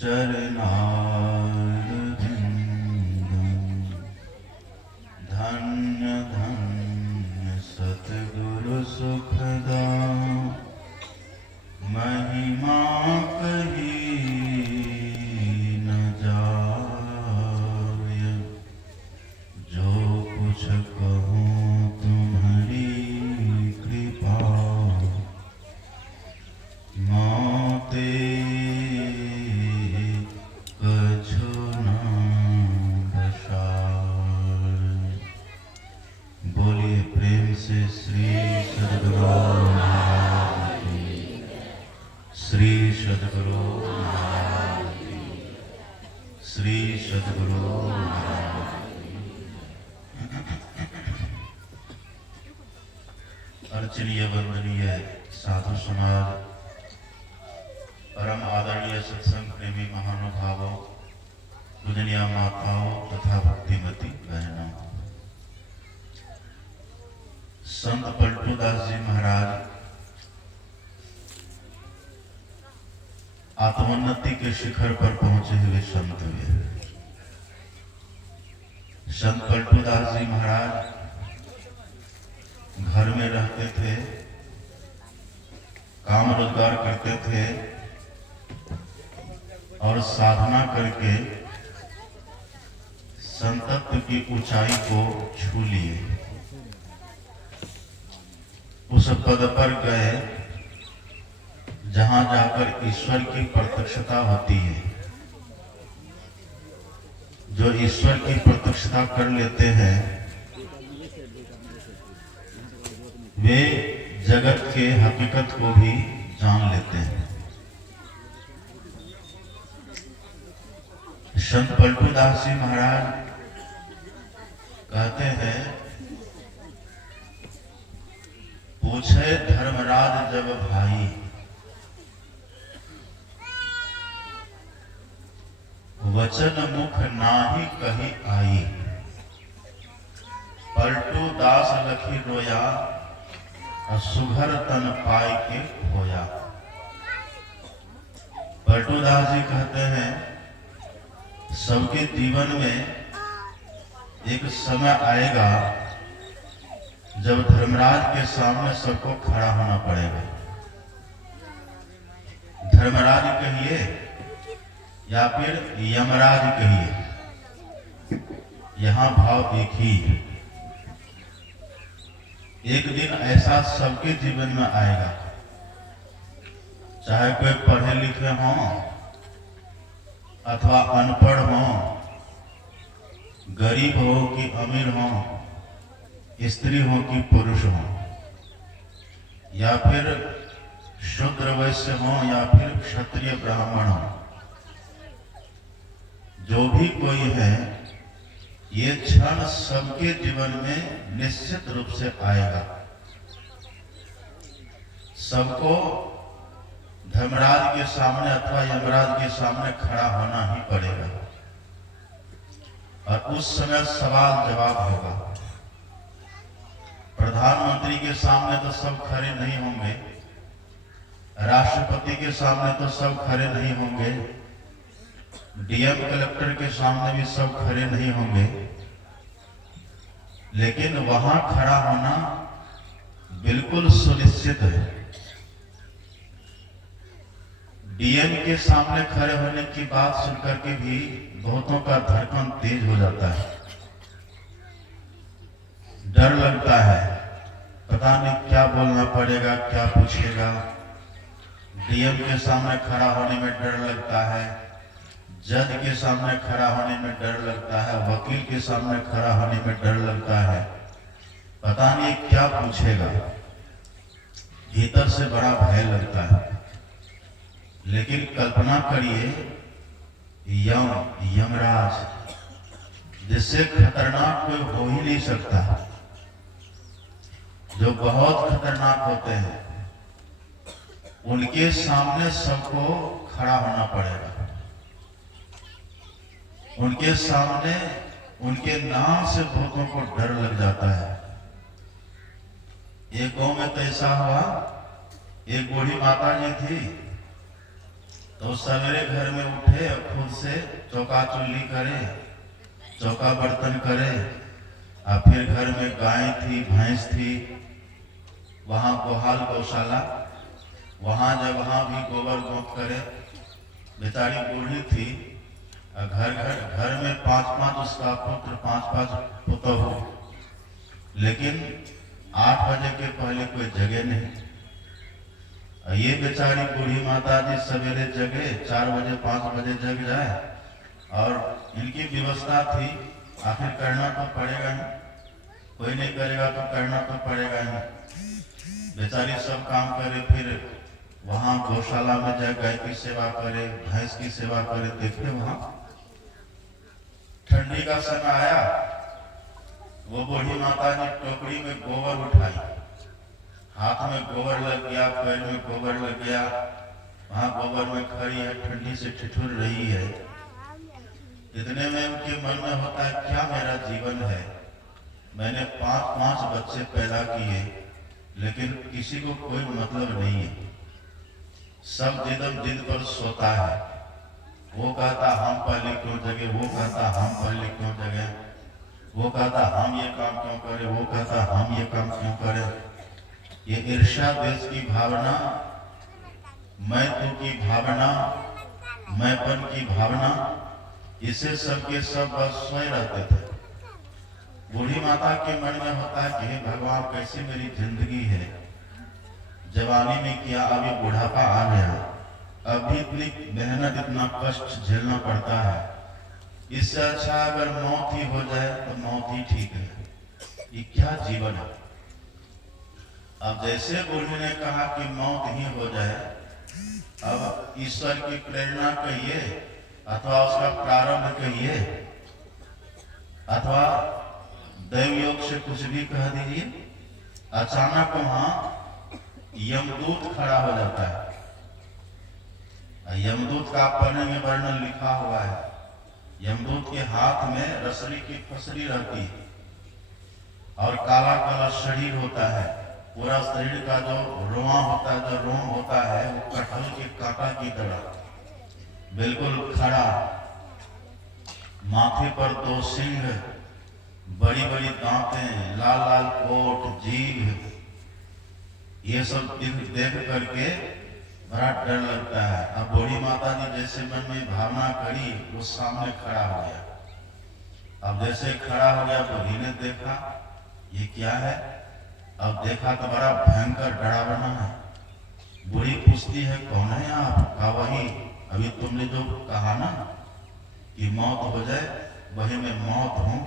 चरणारविन्दं धन्य धन्य सतगुरु सुखदां महिमा कही न जाय। जो कुछ कहूँ तुम्हारी कृपा मोते कछु न बसार। बोलिए प्रेम से श्री सद्गुरु महाराज की, श्री सद्गुरु महाराज की, श्री सद्गुरु महाराज की। अर्चनीय वंदनीय साधु समाज, परम आदरणीय सत्संग प्रेमी महानुभावों, पूजनीय माताओं तथा भक्तिमती बहनों, संत पलटूदास जी महाराज आत्मोन्नति के शिखर पर पहुंचे हुए संत हुए। संत पलटूदास जी महाराज घर में रहते थे, काम रोजगार करते थे और साधना करके संतत्व की ऊंचाई को छू लिए। उस पद पर गए जहां जाकर ईश्वर की प्रत्यक्षता होती है। जो ईश्वर की प्रत्यक्षता कर लेते हैं वे जगत के हकीकत को भी जान लेते हैं। संत पलटूदास जी महाराज कहते हैं, पूछे धर्मराज जब भाई, वचन मुख नाही कही आई। पलटूदास लखी रोया, सुघर तन पाई के खोया। पलटूदास जी कहते हैं, सबके जीवन में एक समय आएगा जब धर्मराज के सामने सबको खड़ा होना पड़ेगा। धर्मराज कहिए या फिर यमराज कहिए, यहां भाव एक ही है। एक दिन ऐसा सबके जीवन में आएगा, चाहे कोई पढ़े लिखे हो अथवा अनपढ़ हो, गरीब हो कि अमीर हो, स्त्री हो कि पुरुष हो, या फिर शूद्र वैश्य हो या फिर क्षत्रिय ब्राह्मण हो, जो भी कोई है, ये क्षण सबके जीवन में निश्चित रूप से आएगा। सबको धर्मराज के सामने अथवा यमराज के सामने खड़ा होना ही पड़ेगा और उस समय सवाल जवाब होगा। प्रधानमंत्री के सामने तो सब खड़े नहीं होंगे, राष्ट्रपति के सामने तो सब खड़े नहीं होंगे, डीएम कलेक्टर के सामने भी सब खड़े नहीं होंगे, लेकिन वहां खड़ा होना बिल्कुल सुनिश्चित है। डीएम के सामने खड़े होने की बात सुनकर के भी बहुतों का धड़कन तेज हो जाता है, डर लगता है, पता नहीं क्या बोलना पड़ेगा, क्या पूछेगा। डीएम के सामने खड़ा होने में डर लगता है, जज के सामने खड़ा होने में डर लगता है, वकील के सामने खड़ा होने में डर लगता है, पता नहीं क्या पूछेगा, भीतर से बड़ा भय लगता है। लेकिन कल्पना करिए, यमराज, जिससे खतरनाक कोई हो ही नहीं सकता, जो बहुत खतरनाक होते हैं, उनके सामने सबको खड़ा होना पड़ेगा। उनके सामने उनके नाम से भूतों को डर लग जाता है। एक गांव में तो ऐसा हुआ, एक बूढ़ी माता जी थी, तो सवेरे घर में उठे और खुद से चौका चुल्ली करे, चौका बर्तन करे, और फिर घर में गाय थी, भैंस थी, वहां गोहाल गौशाला, वहां जब भी गोबर गोप करे। बेचारी बूढ़ी थी, घर में 5-5 उसका पुत्र, 5-5 पुत्र हो, लेकिन 8 बजे के पहले कोई जगह नहीं। ये बेचारी बूढ़ी माता जी सवेरे जगे, 4 बजे 5 बजे जग जाए, और इनकी व्यवस्था थी, आखिर करना तो पड़ेगा ही, कोई नहीं करेगा तो करना तो पड़ेगा ही। बेचारी सब काम करे, फिर वहां गौशाला में जाए, गाय की सेवा करे, भैंस की सेवा करे। देखते वहां ठंडी का समय आया, वो बूढ़ी माता ने टोकरी में गोबर उठाई, हाथ में गोबर लग गया, पैर में गोबर लग गया, वहां गोबर में खड़ी है, ठंडी से ठिठुर रही है। इतने में उनके मन में होता है, क्या मेरा जीवन है, मैंने 5-5 बच्चे पैदा किए, लेकिन किसी को कोई मतलब नहीं है, सब जिद पर सोता है। वो कहता हम पहले क्यों जगे, वो कहता हम पहले क्यों जगे, वो कहता हम ये काम क्यों करें, वो कहता हम ये काम क्यों करें। ये ईर्ष्या देश की भावना, मैं तो की भावना, मैंपन की भावना, इसे सबके सब बस सोए रहते थे। बूढ़ी माता के मन में होता है कि हे भगवान, कैसी मेरी जिंदगी है, जवानी में किया, अभी बुढ़ापा आ गया, अभी इतनी मेहनत, इतना कष्ट झेलना पड़ता है, इससे अच्छा अगर मौत ही हो जाए तो मौत ही ठीक है। ये क्या जीवन है। अब जैसे बूढ़ी ने कहा कि मौत ही हो जाए, अब ईश्वर की प्रेरणा कहिए, अथवा उसका प्रारंभ कहिए, अथवा दैव योग से कुछ भी कह दीजिए, अचानक वहां यमदूत खड़ा हो जाता है। यमदूत का पन्ने में वर्णन लिखा हुआ है। यमदूत के हाथ में रसरी की फसली रहती है, और काला काला शरीर होता है, पूरा शरीर का जो रोआ होता है, जो रोम होता है, वो कटहल के कांटा की तरह बिल्कुल खड़ा, माथे पर 2 सिंह, बड़ी बड़ी दांतें, लाल लाल कोट, जीभ, ये सब देख करके बड़ा डर लगता है। अब बूढ़ी माता जी जैसे मन में भावना करी, वो सामने खड़ा हो गया। अब जैसे खड़ा हो गया, बूढ़ी ने देखा ये क्या है, अब देखा तो बड़ा भयंकर डरावना है। बूढ़ी पूछती है कौन है आप? कहा वही अभी तुमने जो कहा ना कि मौत हो जाए, वही मैं मौत हूं,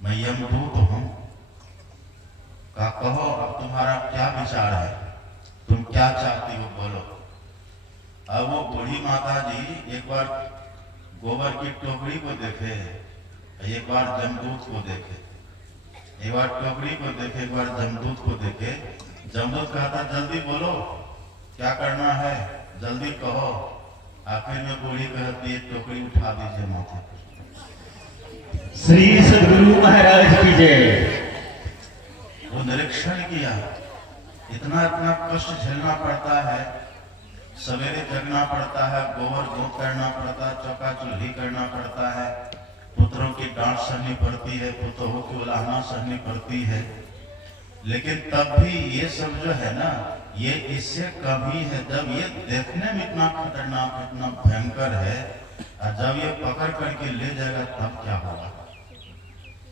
मैं यमदूत हूं। कहा कहो अब तुम्हारा क्या विचार है, तुम क्या चाहती हो, बोलो। अब वो बूढ़ी माता जी एक बार गोबर की टोकरी को देखे, एक बार जमदूत को देखे, एक बार टोकरी को देखे, एक बार जमदूत को देखे। जमदूत कहता जल्दी बोलो क्या करना है, जल्दी कहो। आखिर में बूढ़ी कहती है टोकरी उठा दीजिए माथे पर। श्री सद्गुरु महाराज की जय। वो निरीक्षण किया, इतना इतना कष्ट झेलना पड़ता है, सवेरे जगना पड़ता है, गोबर गोप करना पड़ता है, चौका चूल्ही करना पड़ता है, पुत्रों की डांट सहनी पड़ती है, पुतों की उलाहना सहनी पड़ती है, लेकिन तब भी ये सब जो है ना, ये इससे कम ही है। जब ये देखने में इतना खतरनाक, इतना भयंकर है, और जब ये पकड़ करके ले जाएगा तब क्या होगा।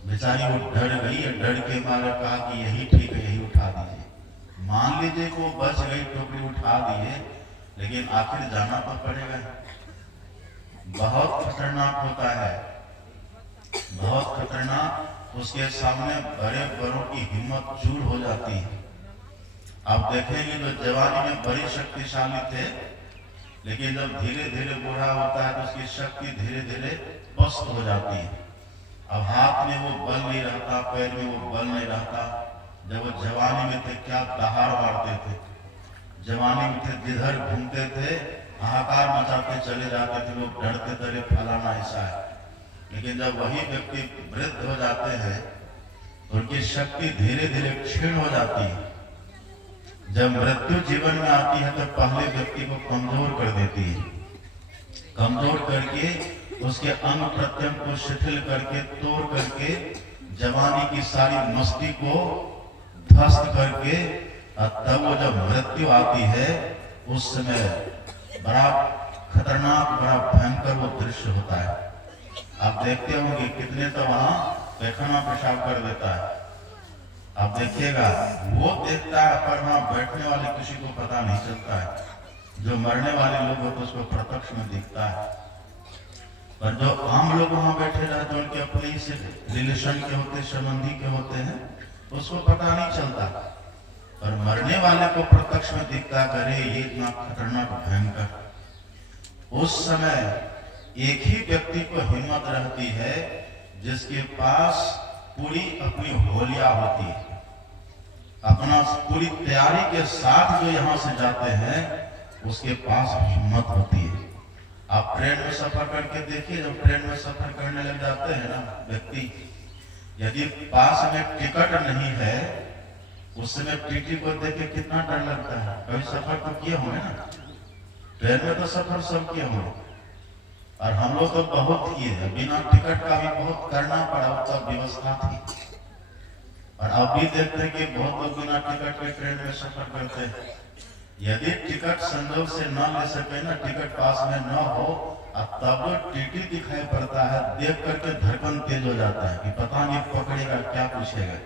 बेचारी वो डर गई है, डर के मारे कहा कि यही ठीक है, यही उठा दीजिए। मान लीजिए कि वो बच गई, टोकरी उठा दिए, लेकिन आखिर जाना तो पड़ेगा। बहुत खतरनाक होता है, बहुत खतरनाक। उसके सामने बड़े बड़ों की हिम्मत चूर हो जाती है। आप देखेंगे जो जवानी में बड़ी शक्तिशाली थे, लेकिन जब धीरे धीरे बूढ़ा होता है तो उसकी शक्ति धीरे धीरे पस्त हो जाती है। अब हाथ में वो बल नहीं रहता, पैर में वो बल नहीं रहता। जब वो जवानी में थे क्या दहाड़ मारते थे, जवानी में थे जिधर घूमते थे हाहाकार मचाते चले जाते थे, लोग डरते थे फलाना ऐसा है। लेकिन जब वही व्यक्ति वृद्ध हो जाते हैं तो उनकी शक्ति धीरे धीरे क्षीण हो जाती है। जब मृत्यु जीवन में आती है तो पहले व्यक्ति को कमजोर कर देती है, कमजोर करके उसके अंग प्रत्यंग को शिथिल करके तोड़ करके जवानी की सारी मस्ती को ध्वस्त करके तब वो जब मृत्यु आती है उस समय बड़ा खतरनाक बड़ा भयंकर वो दृश्य होता है। आप देखते होंगे कितने तो वहां पैखाना पेशाब कर देता है। आप देखिएगा वो देखता है पर वहां बैठने वाले किसी को पता नहीं चलता है। जो मरने वाले लोग होते उसको प्रत्यक्ष में दिखता है, पर जो आम लोग वहां बैठे रहते जो उनके अपने से रिलेशन के होते संबंधी के होते हैं उसको पता नहीं चलता, पर मरने वाले को प्रत्यक्ष में दिखता करे ये इतना खतरनाक भयंकर। उस समय एक ही व्यक्ति को हिम्मत रहती है जिसके पास पूरी अपनी होलिया होती है, अपना पूरी तैयारी के साथ जो यहाँ से जाते हैं उसके पास हिम्मत होती है। आप ट्रेन में सफर करके देखिए, जब ट्रेन में सफर करने लग जाते हैं ना व्यक्ति, यदि पास में टिकट नहीं है उस समय टीटी को देख के कितना डर लगता है। कभी सफर तो किए होंगे ना, ट्रेन में तो सफर सब किए होंगे, और हम लोग तो बहुत किए हैं, बिना टिकट का भी बहुत करना पड़ा, तब व्यवस्था थी। और अब भी देखते हैं कि बहुत लोग बिना टिकट के ट्रेन में सफर करते हैं। यदि टिकट संजोग से न ले सके ना, टिकट पास में न हो, तब जो टीटी दिखाई पड़ता है देख करके धड़कन तेज हो जाता है कि पता नहीं पकड़ेगा क्या पूछेगा।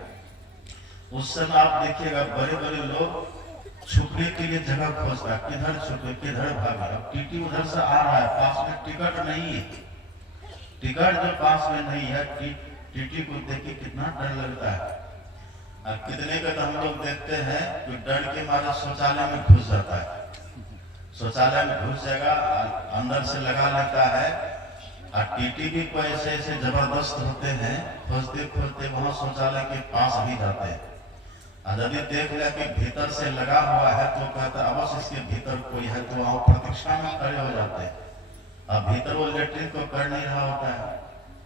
उस समय आप देखिएगा बड़े बड़े लोग छुपने के लिए जगह खोजता है, किधर छुपे किधर भागे। अब टीटी उधर से आ रहा है, पास में टिकट नहीं है, टिकट जो पास में नहीं है, टीटी को देख के कितना डर लगता है। और कितने का तो हम लोग देखते हैं कि डर के मारे शौचालय में घुस जाता है, शौचालय में घुस जाएगा अंदर से लगा लेता है। और टीटी भी कोई ऐसे ऐसे जबरदस्त होते हैं, खोजते खोजते वहां शौचालय के पास भी जाते हैं, और यदि देख ले कि भीतर से लगा हुआ है तो कहता अवश्य इसके भीतर कोई है, तो वहां प्रतीक्षा में खड़े हो जाते हैं। अब भीतर वो लेटरिन को कर नहीं रहा होता है,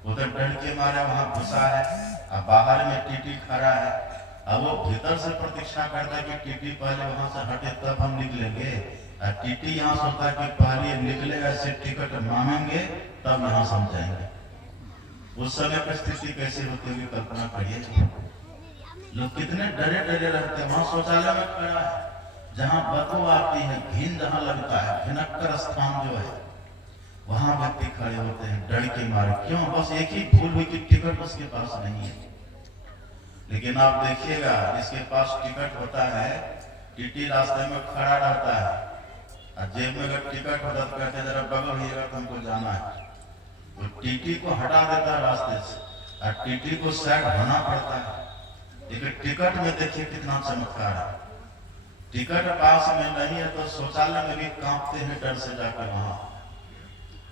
उधर डर के मारे वहां घुसा है, और बाहर में टीटी खड़ा है। अब वो भीतर से प्रतीक्षा करता है कि टीटी पहले वहां से हटे तब हम निकलेंगे, और टीटी यहाँ सोचता है कि पहले निकलेगा, ऐसे टिकट मांगेंगे तब यहाँ समझाएंगे। उस समय की स्थिति कैसे होती होगी कल्पना करिए। लोग कितने डरे डरे रहते हैं। वहां शौचालय में खड़ा है जहां बदबू आती है, घिन जहां लगता है, घिनक्कर स्थान जो है वहां व्यक्ति खड़े होते हैं डर के मारे। क्यों? बस एक ही भूल हुई कि टिकट उसके पास नहीं है। लेकिन आप देखिएगा जिसके पास टिकट होता है, टीटी रास्ते में खड़ा रहता है, और जेब में अगर टिकट होता तो कहते जरा बगल होइएगा तो हमको जाना है, तो टीटी को हटा देता है रास्ते से, और टीटी को साइड होना पड़ता है। लेकिन टिकट में देखिए कितना चमत्कार है। टिकट पास में नहीं है तो शौचालय में भी कांपते हैं डर से जाकर वहां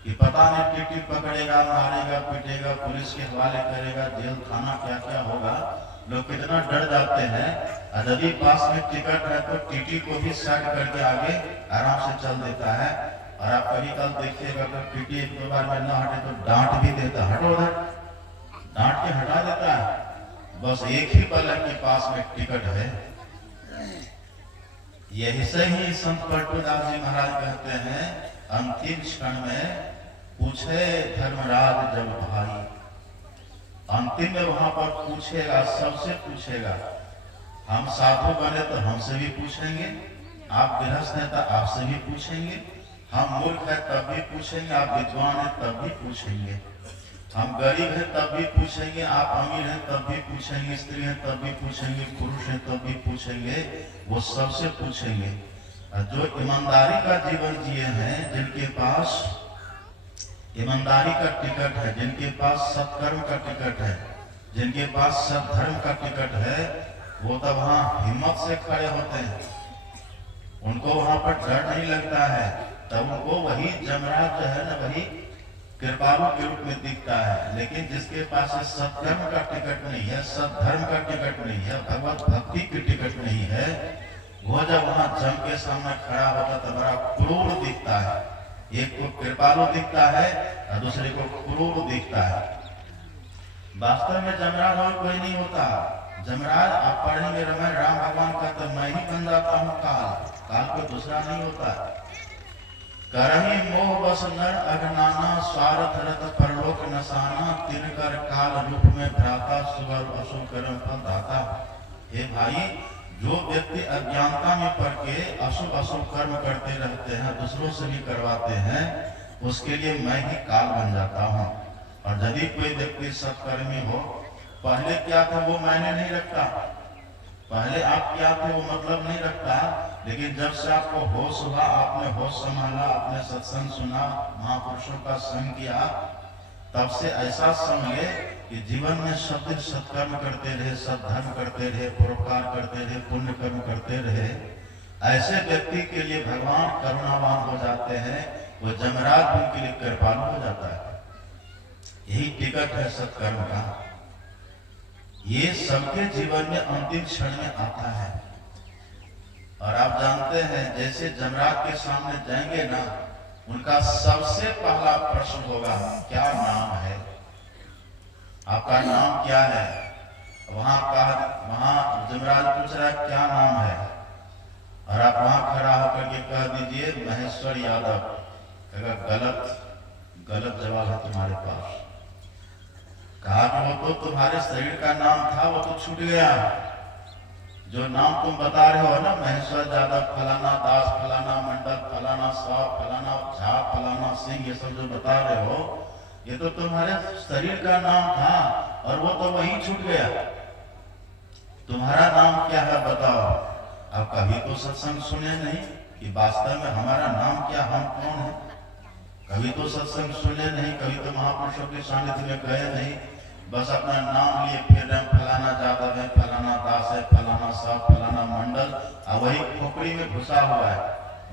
कि पता नहीं टीटी पकड़ेगा, मारेगा, पीटेगा, पुलिस के हवाले करेगा, जेल खाना क्या क्या होगा। लोग कितना डर जाते हैं। और यदि पास में टिकट है तो टीटी को भी साइड करके आगे आराम से चल देता है। और आप कभी कल देखिएगा तो टीटी एक दो बार में न हटे तो डांट भी देता, हटो उधर, डांट के हटा देता है। बस एक ही पलक के पास में टिकट है। यही से ही संत पलटूदास जी महाराज कहते हैं अंतिम क्षण में पूछे धर्मराज जब भाई, अंतिम में वहां पर पूछेगा, सबसे पूछेगा। हम साधु बने तो हमसे भी पूछेंगे, आप गृहस्थ हैं तो आपसे भी पूछेंगे, हम मूर्ख है तब भी पूछेंगे, आप विद्वान है तब भी पूछेंगे, हम गरीब हैं तब भी पूछेंगे, आप अमीर हैं तब भी पूछेंगे, स्त्री हैं तब भी पूछेंगे, पुरुष हैं तब भी पूछेंगे, वो सबसे पूछेंगे। जो ईमानदारी का जीवन जिए हैं, जिनके पास ईमानदारी का टिकट है, जिनके पास सत्कर्म का टिकट है, जिनके पास सत्धर्म का टिकट है, वो तब वहां हिम्मत से खड़े होते हैं। उनको वहां पर डर नहीं लगता है। तब उनको वही जमराज जो है ना, वही कृपालु के रूप में दिखता है। लेकिन जिसके पास सत्कर्म का टिकट नहीं है, सत्धर्म का टिकट नहीं है, भगवत भक्ति की टिकट नहीं है, वो जब वहां जम के सामने खड़ा होता तो बड़ा क्रूर दिखता है। एक को कृपालु दिखता है और दूसरे को क्रूर दिखता है। वास्तव में जमराज और कोई नहीं होता, जमराज आप पढ़ेंगे रामायण, राम भगवान कहते मैं ही बन जाता हूँ काल, काल को दूसरा नहीं होता। करही मोह बस नर अगनाना, स्वार्थ रत परलोक नसाना, तिनकर काल रूप में भ्राता, सुगर अशुभ कर्म फल दाता। हे भाई, जो व्यक्ति अज्ञानता में पड़ के अशुभ अशुभ कर्म करते रहते हैं, दूसरों से भी करवाते हैं, उसके लिए मैं ही काल बन जाता हूँ। और यदि कोई व्यक्ति सत्कर्मी हो, पहले क्या था वो मैंने नहीं रखता, पहले आप क्या थे वो मतलब नहीं रखता, लेकिन जब से आपको होश हुआ, आपने होश संभाला, आपने सत्संग सुना, महापुरुषों का संग किया, तब से ऐसा समझे कि जीवन में सत्य सत्कर्म करते रहे, सद्धर्म करते रहे, परोपकार करते रहे, पुण्य कर्म करते रहे। ऐसे व्यक्ति के लिए भगवान करुणावान हो जाते हैं, वो जमराज उनके लिए कृपालु हो जाता है। यही टिकट है सत्कर्म का। ये सबके जीवन में अंतिम क्षण में आता है। और आप जानते हैं, जैसे जमराज के सामने जाएंगे ना, उनका सबसे पहला प्रश्न होगा क्या नाम है, आपका नाम क्या है। वहां जमराज पूछ रहा है क्या नाम है, और आप वहां खड़ा होकर के कह दीजिए महेश्वर यादव, अगर गलत जवाब है तुम्हारे पास। कहा कि वो तो तुम्हारे शरीर का नाम था, वो तो छूट गया। जो नाम तुम बता रहे हो ना, महेश्वर यादव, फलाना दास, फलाना मंडल, फलाना साहब, फलाना झा, फलाना सिंह, ये सब जो बता रहे हो, ये तो तुम्हारे शरीर का नाम था और वो तो वहीं छूट गया। तुम्हारा नाम क्या है बताओ। अब कभी तो सत्संग सुने नहीं कि वास्तव में हमारा नाम क्या, हम कौन है। कभी तो सत्संग सुने नहीं, कभी तो महापुरुषों के सानिध्य में गए नहीं, बस अपना नाम लिए फिर हम फलाना यादव है, फलाना दास है, फलाना साहब, फलाना मंडल, और वही खोपड़ी में घुसा हुआ है,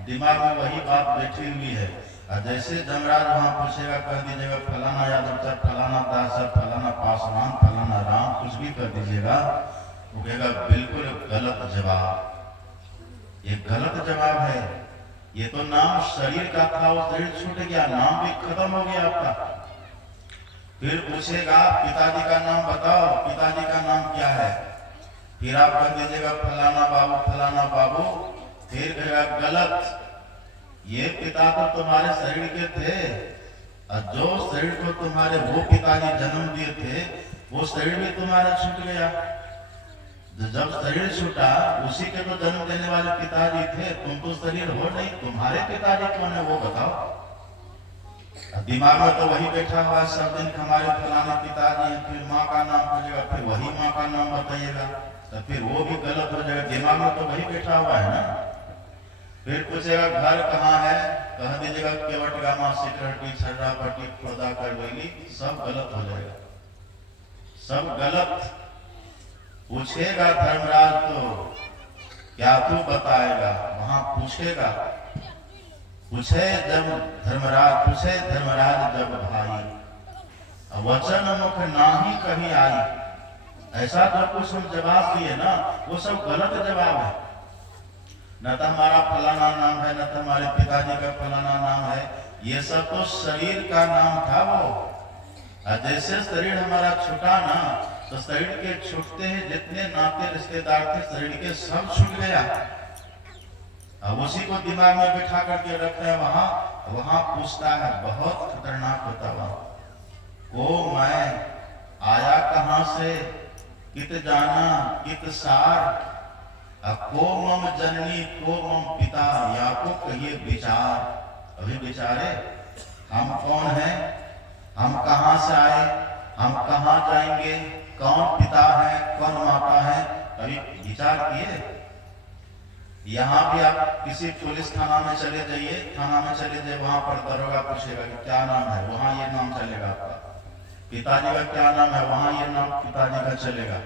दिमाग में वही बात बैठी हुई है। और जैसे जमराज वहां पूछेगा, कह दीजिएगा फलाना यादव है, फलाना दास है, फलाना पासवान, फलाना राम, कुछ भी कर दीजिएगा, वो कहेगा बिल्कुल गलत जवाब। ये गलत जवाब है। ये तो नाम शरीर का था, वो शरीर छूट गया, नाम भी खत्म हो गया आपका। फिर पूछेगा पिताजी का नाम बताओ, पिताजी का नाम क्या है। फिर आप कह दीजिएगा फलाना बाबू, फलाना बाबू। फिर कहेगा गलत, ये पिता तो तुम्हारे शरीर के थे, और जो शरीर को तुम्हारे वो पिताजी जन्म दिए थे, वो शरीर भी तुम्हारा छूट गया। जब शरीर छूटा, उसी के तो जन्म देने वाले पिताजी थे, तुम तो शरीर हो नहीं, तुम्हारे पिताजी कौन है वो बताओ। दिमाग में तो वही बैठा हुआ है सब दिन, हमारे फलाने पिताजी हैं। फिर माँ का नाम पूछेगा, फिर वही माँ का नाम बताइएगा, तो फिर वो भी गलत हो जाएगा। दिमाग में तो वही बैठा हुआ है ना। फिर पूछेगा घर कहाँ है, कह दीजिएगा केवट गामा, सिकरहटी, छर्रापट्टी, खुर्दा, करवेली, सब गलत हो जाएगा, सब गलत। पूछेगा धर्मराज तो क्या तू बताएगा, वहां पूछेगा। पूछे धर्मराज जब भाई, वचन मुख नाही कभी आई। ऐसा जो कुछ हम जवाब दिए ना, वो सब गलत जवाब है। न तो हमारा फलाना नाम है, न तो हमारे पिताजी का फलाना नाम है, ये सब तो शरीर का नाम था वो। जैसे शरीर हमारा छूटा ना, तो शरीर के छूटते ही जितने नाते रिश्तेदार थे शरीर के सब छूट गया। अब उसी को दिमाग में बिठा करके रखते हैं वहां पूछता है, बहुत खतरनाक होता वहां। को मैं आया कहां से, कित जाना कित सार, को मम जननी को मम पिता, या को कहिए विचार। अभी विचारे हम कौन हैं, हम कहां से आए, हम कहां जाएंगे, कौन पिता है, कौन माता है, अभी विचार किए। यहाँ भी आप किसी पुलिस थाना में चले जाइए, वहां पर दरोगा पूछेगा कि क्या नाम है, वहां ये नाम चलेगा आपका। पिताजी का क्या नाम है, वहां ये नाम पिताजी का चलेगा।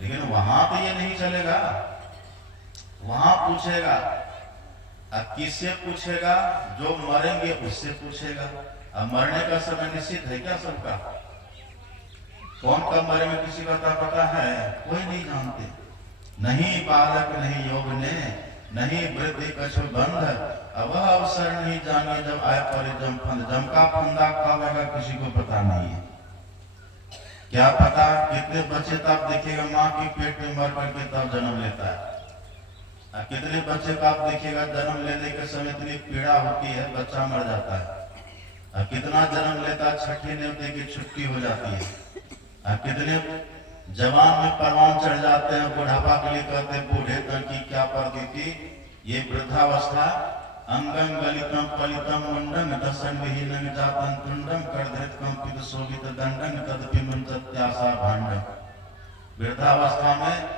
लेकिन वहां तो ये नहीं चलेगा, वहां पूछेगा। अब किससे पूछेगा, जो मरेंगे उससे पूछेगा। अब मरने का समय निश्चित है क्या सबका, कौन कब मरेंगे किसी का पता है, कोई नहीं जानते। नहीं बालक नहीं योग ने, नहीं वृद्धि कछु बंध, अब अवसर नहीं जानिए जब आए पर जम फंद। जम का फंदा कब आएगा किसी को पता नहीं है। क्या पता कितने बच्चे तब देखिएगा माँ के पेट में मर करके तब जन्म लेता है, और कितने बच्चे का आप देखिएगा जन्म लेने के समय इतनी पीड़ा होती है बच्चा मर जाता है, और कितना जन्म लेता है छठी नेवते की छुट्टी हो जाती है, और कितने जवान में परवान चढ़ जाते हैं, बुढ़ापा के लिए कहते हैं बूढ़े तन की क्या पड़ती थी। ये वृद्धावस्था अंगं गलितम पलितम मुंडम दसन विहीनं जातं तुंडम कर्धृतकं पित शोभित दंडं तदपि मुंचत्यासा भांडम। वृद्धावस्था में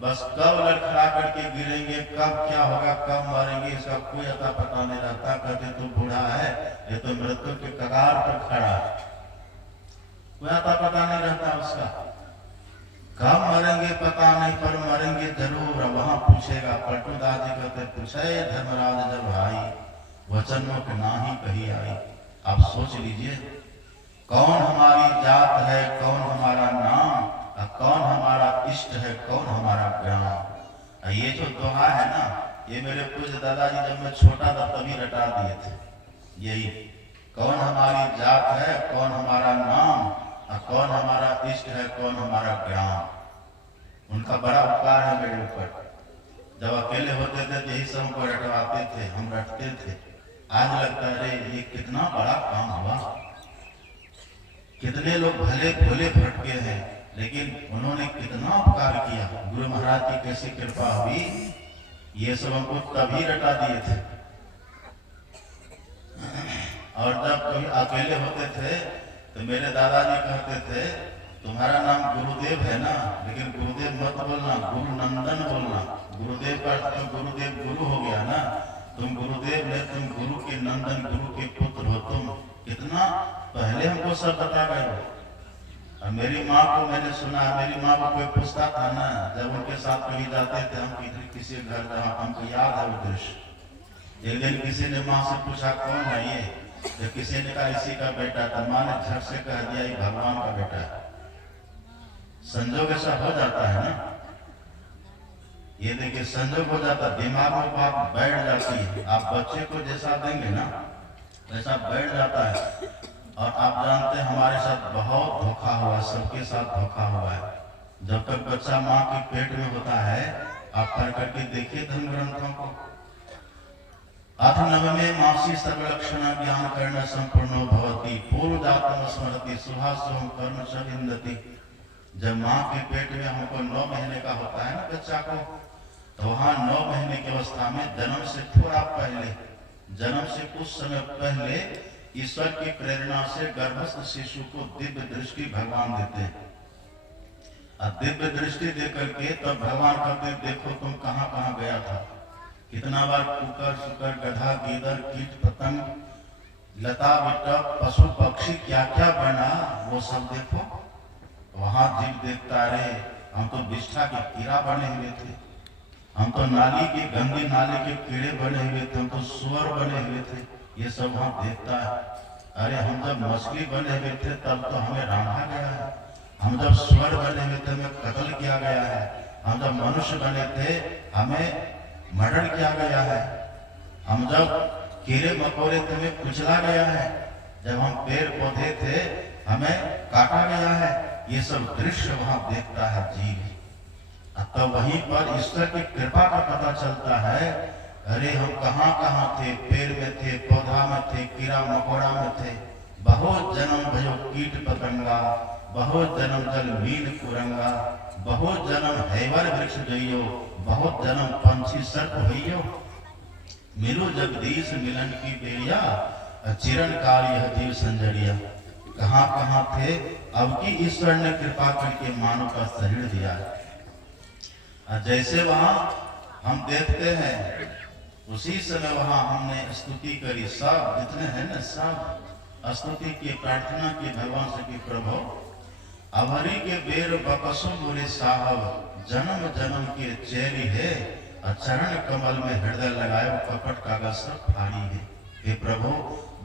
बस कब लड़खड़ा करके गिरेंगे, कब क्या होगा, कब मरेंगे, इसका कोई अता पता नहीं रहता। कहते तो बूढ़ा है, ये तो मृत्यु के कगार पर खड़ा है, कोई अता पता नहीं रहता उसका। कब मरेंगे पता नहीं, पर मरेंगे जरूर। वहां पूछेगा पलटू दास जी कहते पूछे धर्मराज जब भाई वचनों के ना ही कही आई। आप सोच लीजिए कौन हमारी जात है, कौन हमारा नाम, और कौन हमारा इष्ट है, कौन हमारा ग्राम। ये जो दोहा है ना, ये मेरे पूज्य दादाजी जब मैं छोटा था तभी रटा दिए थे। यही कौन हमारी जात है, कौन हमारा नाम, और कौन हमारा इष्ट है, कौन हमारा ग्राम। उनका बड़ा उपकार है मेरे ऊपर। जब अकेले होते थे तो यही सब हमको रटवाते थे, हम रटते थे। आज लगता है ये कितना बड़ा काम हुआ। कितने लोग भले भोले भटके हैं, लेकिन उन्होंने कितना उपकार किया। गुरु महाराज की कैसी कृपा हुई, ये सब हमको तभी रटा दिए थे। और जब कभी अकेले होते थे तो मेरे दादाजी कहते थे तुम्हारा नाम गुरुदेव है ना, लेकिन गुरुदेव मत बोलना, गुरु नंदन बोलना। गुरुदेव का तो गुरुदेव गुरु हो गया ना, तुम गुरुदेव नहीं, तुम गुरु के नंदन, गुरु के पुत्र हो तुम। कितना पहले हमको सब बता गए हो। और मेरी माँ को मैंने सुना, मेरी माँ को कोई पूछता था ना, जब उनके साथ कहीं जाते थे हम किसी घर, जहाँ हमको याद है वो दृश्य। एक दिन किसी ने माँ से पूछा कौन है ये, तो किसी ने कहा इसी का बेटा था। माँ ने झट से कह दिया ये भगवान का बेटा है। संजोग ऐसा हो जाता है ना, ये देखिए संजोग हो जाता, दिमाग में बात बैठ जाती है। आप बच्चे को जैसा देंगे ना वैसा बैठ जाता है। और आप जानते हैं हमारे साथ बहुत धोखा हुआ, सबके साथ धोखा हुआ है। जब तक बच्चा माँ के पेट में होता है, आप पढ़ करके देखिए धर्म ग्रंथों को। अथ नवमे मासी सर्वलक्षण ज्ञान कर्ण संपूर्ण भवति पूर्व जातम स्मरति सुहासोम कर्म च विन्दति। जब माँ के पेट में हमको 9 महीने का होता है ना बच्चा को, तो वहाँ 9 महीने की अवस्था में जन्म से थोड़ा पहले, जन्म से कुछ समय पहले ईश्वर की प्रेरणा से गर्भस्थ शिशु को दिव्य दृष्टि भगवान देते हैं। और दिव्य दृष्टि देकर के तब भगवान कहते देखो तुम कहाँ कहाँ गया था, कितना बार कुकर सुकर गधा गीदड़ कीट पतंग लता बिट्टा पशु पक्षी क्या क्या बना, वो सब देखो। वहां जीव देखता रहे, हम तो विष्ठा के कीड़ा बने हुए थे, हम तो नाली के गंगे नाले के कीड़े बने हुए थे, हम तो सुअर बने हुए थे। ये सब वहां देखता है। अरे हम जब मछली बने हुए थे तब तो हमें रांधा गया है, हम जब सुअर बने हुए थे हमें कत्ल किया गया है, हम जब मनुष्य बने थे हमें मर्डर किया गया है, हम जब कीड़े मकोड़े थे हमें कुचला गया है, जब हम पेड़ पौधे थे हमें काटा गया है। ये सब दृश्य वहां देखता है जीव। तो वहीं पर ईश्वर की कृपा का पता चलता है। अरे हम कहाँ कहाँ थे, पेड़ में थे, पौधा में थे, कीड़ा मकोड़ा में थे। बहुत जन्म भयो कीट पतंगा, बहुत जन्म जल मीन कुरंगा, बहुत जन्म हैवर वृक्ष जइयो, बहुत जन्म पंछी सर्प भइयो। मिलो जगदीश मिलन की बेड़िया, चिरन काल यह जीव संजरिया। कहाँ कहाँ थे, अब की ईश्वर ने कृपा करके मानव का शरीर दिया। जैसे वहां हम देखते हैं उसी समय वहां हमने स्तुति करी, सब जितने हैं ना सब स्तुति की प्रार्थना की भगवान से कि प्रभु अवरी के बेर बकसो मोरे साहब, जन्म जन्म के चेरी है, चरण कमल में हृदय लगाए कपट कागज सब फाड़ी है। हे प्रभु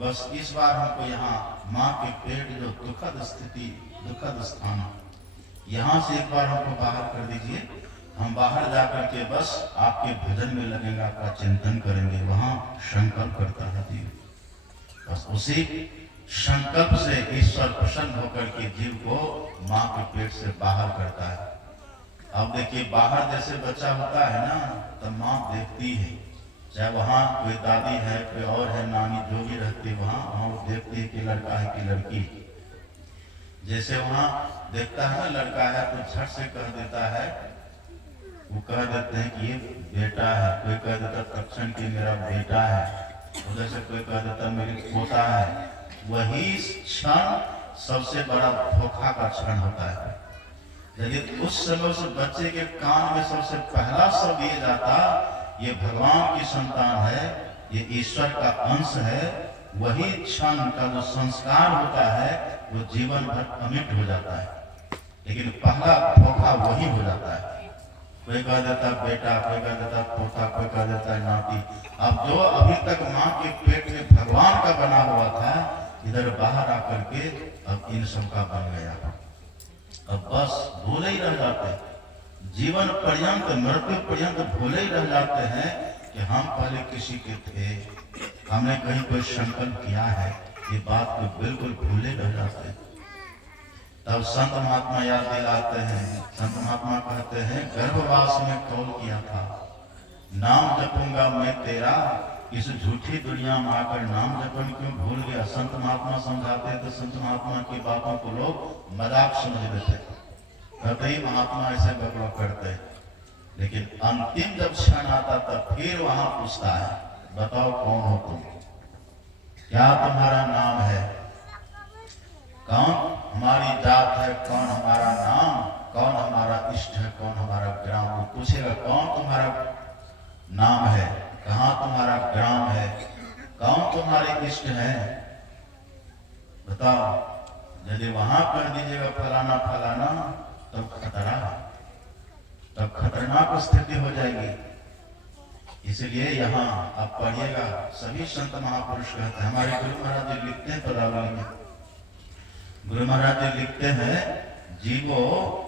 बस इस बार हमको यहाँ माँ के पेट जो दुखद स्थिति, दुखद स्थान, यहाँ से एक बार हमको बाहर कर दीजिए। हम बाहर जाकर के बस आपके भजन में लगेंगे, आपका चिंतन करेंगे। वहाँ संकल्प करता है जीव। बस उसी संकल्प से ईश्वर प्रसन्न होकर के जीव को माँ के पेट से बाहर करता है। अब देखिए बाहर जैसे बच्चा होता है ना, तब माँ देखती है, चाहे वहाँ कोई दादी है, कोई और है, नानी जो भी रहती है वहाँ वो देखती है कि लड़का है कि लड़की। जैसे वहाँ देखता है ना लड़का है तो झट से कह देता है, वो कह देते हैं कि ये बेटा है, कोई कह देता तक्षण की मेरा बेटा है, उधर से कोई कह देता मेरी पोता है। वही क्षण सबसे बड़ा धोखा का क्षण होता है। यदि उस समय उस बच्चे के कान में सबसे पहला शब्द ये जाता, ये भगवान की संतान है, ये ईश्वर का अंश है, वही क्षण का जो संस्कार होता है वो जीवन भर अमिट हो जाता है। लेकिन पहला धोखा वही हो जाता है। कोई कह देता बेटा, कोई कह देता पोता, कोई कह देता नाती। अब जो अभी तक माँ के पेट में भगवान का बना हुआ था, इधर बाहर आकर के अब इन सब का बन गया। अब बस भूले ही रह जाते हैं, जीवन पर्यंत मृत्यु पर्यंत भूले ही रह जाते हैं कि हम पहले किसी के थे, हमने कहीं कोई संकल्प किया है, ये बात को बिल्कुल भूले रह जाते हैं। तब संत महात्मा याद दिलाते हैं, संत महात्मा कहते हैं गर्भवास में कौल किया था, नाम जपूंगा मैं तेरा, इस झूठी दुनिया में आकर नाम जपन क्यों भूल गया। संत महात्मा समझाते तो संत महात्मा की बातों को लोग मजाक समझ लेते, कहते ही महात्मा ऐसे बकवा करते। लेकिन अंतिम जब क्षण आता तब फिर वहां पूछता है, बताओ कौन हो तुम, क्या तुम्हारा नाम है, कौन हमारी जात है, कौन हमारा नाम, कौन हमारा इष्ट है, कौन हमारा ग्राम। वो पूछेगा कौन तुम्हारा नाम है, कहाँ तुम्हारा ग्राम है, कौन तुम्हारे इष्ट है, बताओ। यदि वहां कर दीजिएगा फलाना फलाना, तब खतरा, तब खतरनाक स्थिति हो जाएगी। इसलिए यहाँ आप पढ़िएगा, सभी संत महापुरुष कहते हैं, हमारे गुरु महाराज जी लिखते हैं पदावली में, गुरु महाराज जी लिखते हैं, जीवो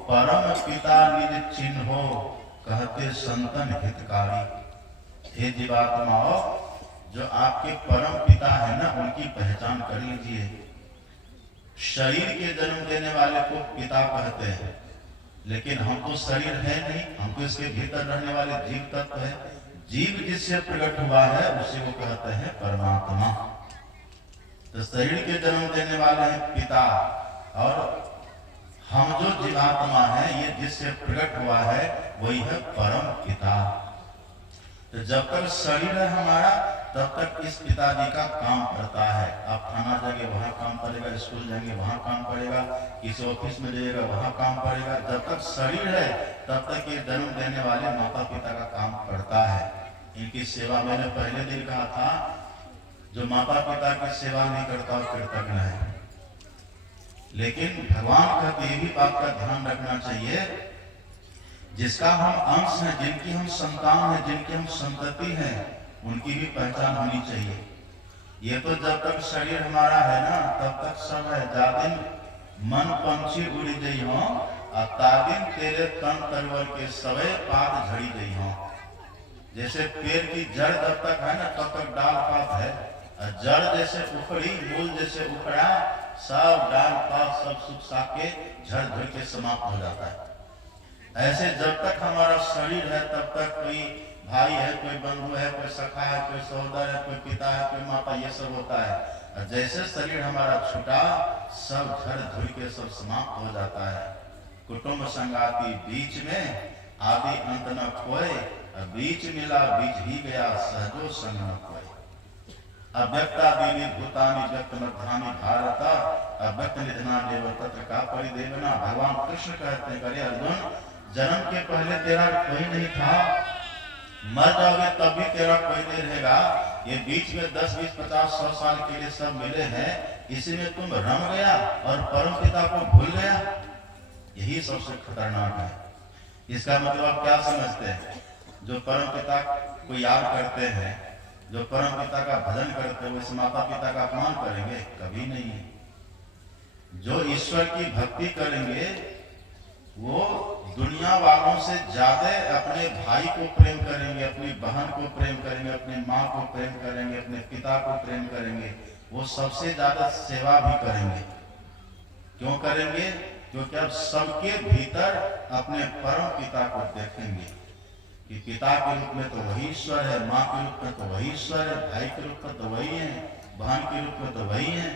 परम पिता निज चिन्हो, कहते संतन हितकारी। हे जीवात्माओ, जो आपके परम पिता है ना, उनकी पहचान कर लीजिए। शरीर के जन्म देने वाले को पिता कहते हैं, लेकिन हम तो शरीर है नहीं, हम तो इसके भीतर रहने वाले जीव तत्व है। जीव जिससे प्रकट हुआ है उसे वो कहते हैं परमात्मा। तो शरीर के जन्म देने वाले हैं पिता, और हम जो जीवात्मा है ये जिससे प्रकट हुआ है वही है परम पिता। तो जब तक शरीर है हमारा तब तक इस पिताजी का काम करता है। आप थाना जाएंगे वहाँ काम पड़ेगा, स्कूल जाएंगे वहाँ काम पड़ेगा, किसी ऑफिस में जाइएगा वहाँ काम पड़ेगा। जब तक शरीर है तब तक ये जन्म देने वाले माता पिता का काम करता है। इनकी सेवा मैंने पहले दिन कहा था, जो माता पिता की सेवा नहीं करता वो कृतज्ञ है। लेकिन भगवान का ये भी बात का ध्यान रखना चाहिए, जिसका हम अंश हैं, जिनकी हम संतान हैं, जिनकी हम संतति हैं, उनकी भी पहचान होनी चाहिए। ये तो जब तक शरीर हमारा है ना तब तक सब है। जादिन मन पंछी उड़ी गई हो, और तादिन तेरे तन तरवर के सवे पात झड़ी गई हो। जैसे पेड़ की जड़ जब तक है ना तब तक डाल पात है, और जड़ जैसे उखड़ी, मूल जैसे उखड़ा, सब डाल पात सब सुख साके झड़ झड़ के समाप्त हो जाता है। ऐसे जब तक हमारा शरीर है तब तक कोई भाई है, कोई बंधु है, कोई सखा है, कोई सहोदर है, कोई पिता है, कोई माता, ये सब होता है। और जैसे शरीर हमारा छूटा, सब झड़ झुड़ के सब समाप्त हो जाता है। कुटुंब संगाती बीच में, आदि अंत न कोय, बीच मिला बीच ही गया, सहजो संग न कोय। अव्यक्तादीनि भूतानि व्यक्त मध्यानि भारत, अव्यक्त निधना देव तत्र का परिदेवना। भगवान कृष्ण कहते हैं, अरे अर्जुन, जन्म के पहले तेरा कोई नहीं था, मर जाओगे तब भी तेरा कोई नहीं रहेगा। ये बीच में 10, 20, 50, 100 साल के लिए सब मिले हैं, इसी में तुम रम गया और परम पिता को भूल गया। यही सबसे खतरनाक है। इसका मतलब आप क्या समझते हैं? जो परम पिता को याद करते हैं, जो परम पिता का भजन करते हैं, वो इस माता पिता का अपमान करेंगे? कभी नहीं। जो ईश्वर की भक्ति करेंगे वो दुनिया वालों से ज्यादा अपने भाई को प्रेम करेंगे, अपनी बहन को प्रेम करेंगे, अपनी माँ को प्रेम करेंगे, अपने पिता को प्रेम करेंगे। वो सबसे ज्यादा सेवा भी करेंगे। क्यों करेंगे? क्योंकि अब सबके भीतर अपने परम पिता को देखेंगे कि पिता के रूप में तो वही ईश्वर है, माँ के रूप में तो वही ईश्वर है, भाई के रूप में तो वही है, बहन के रूप में तो वही है,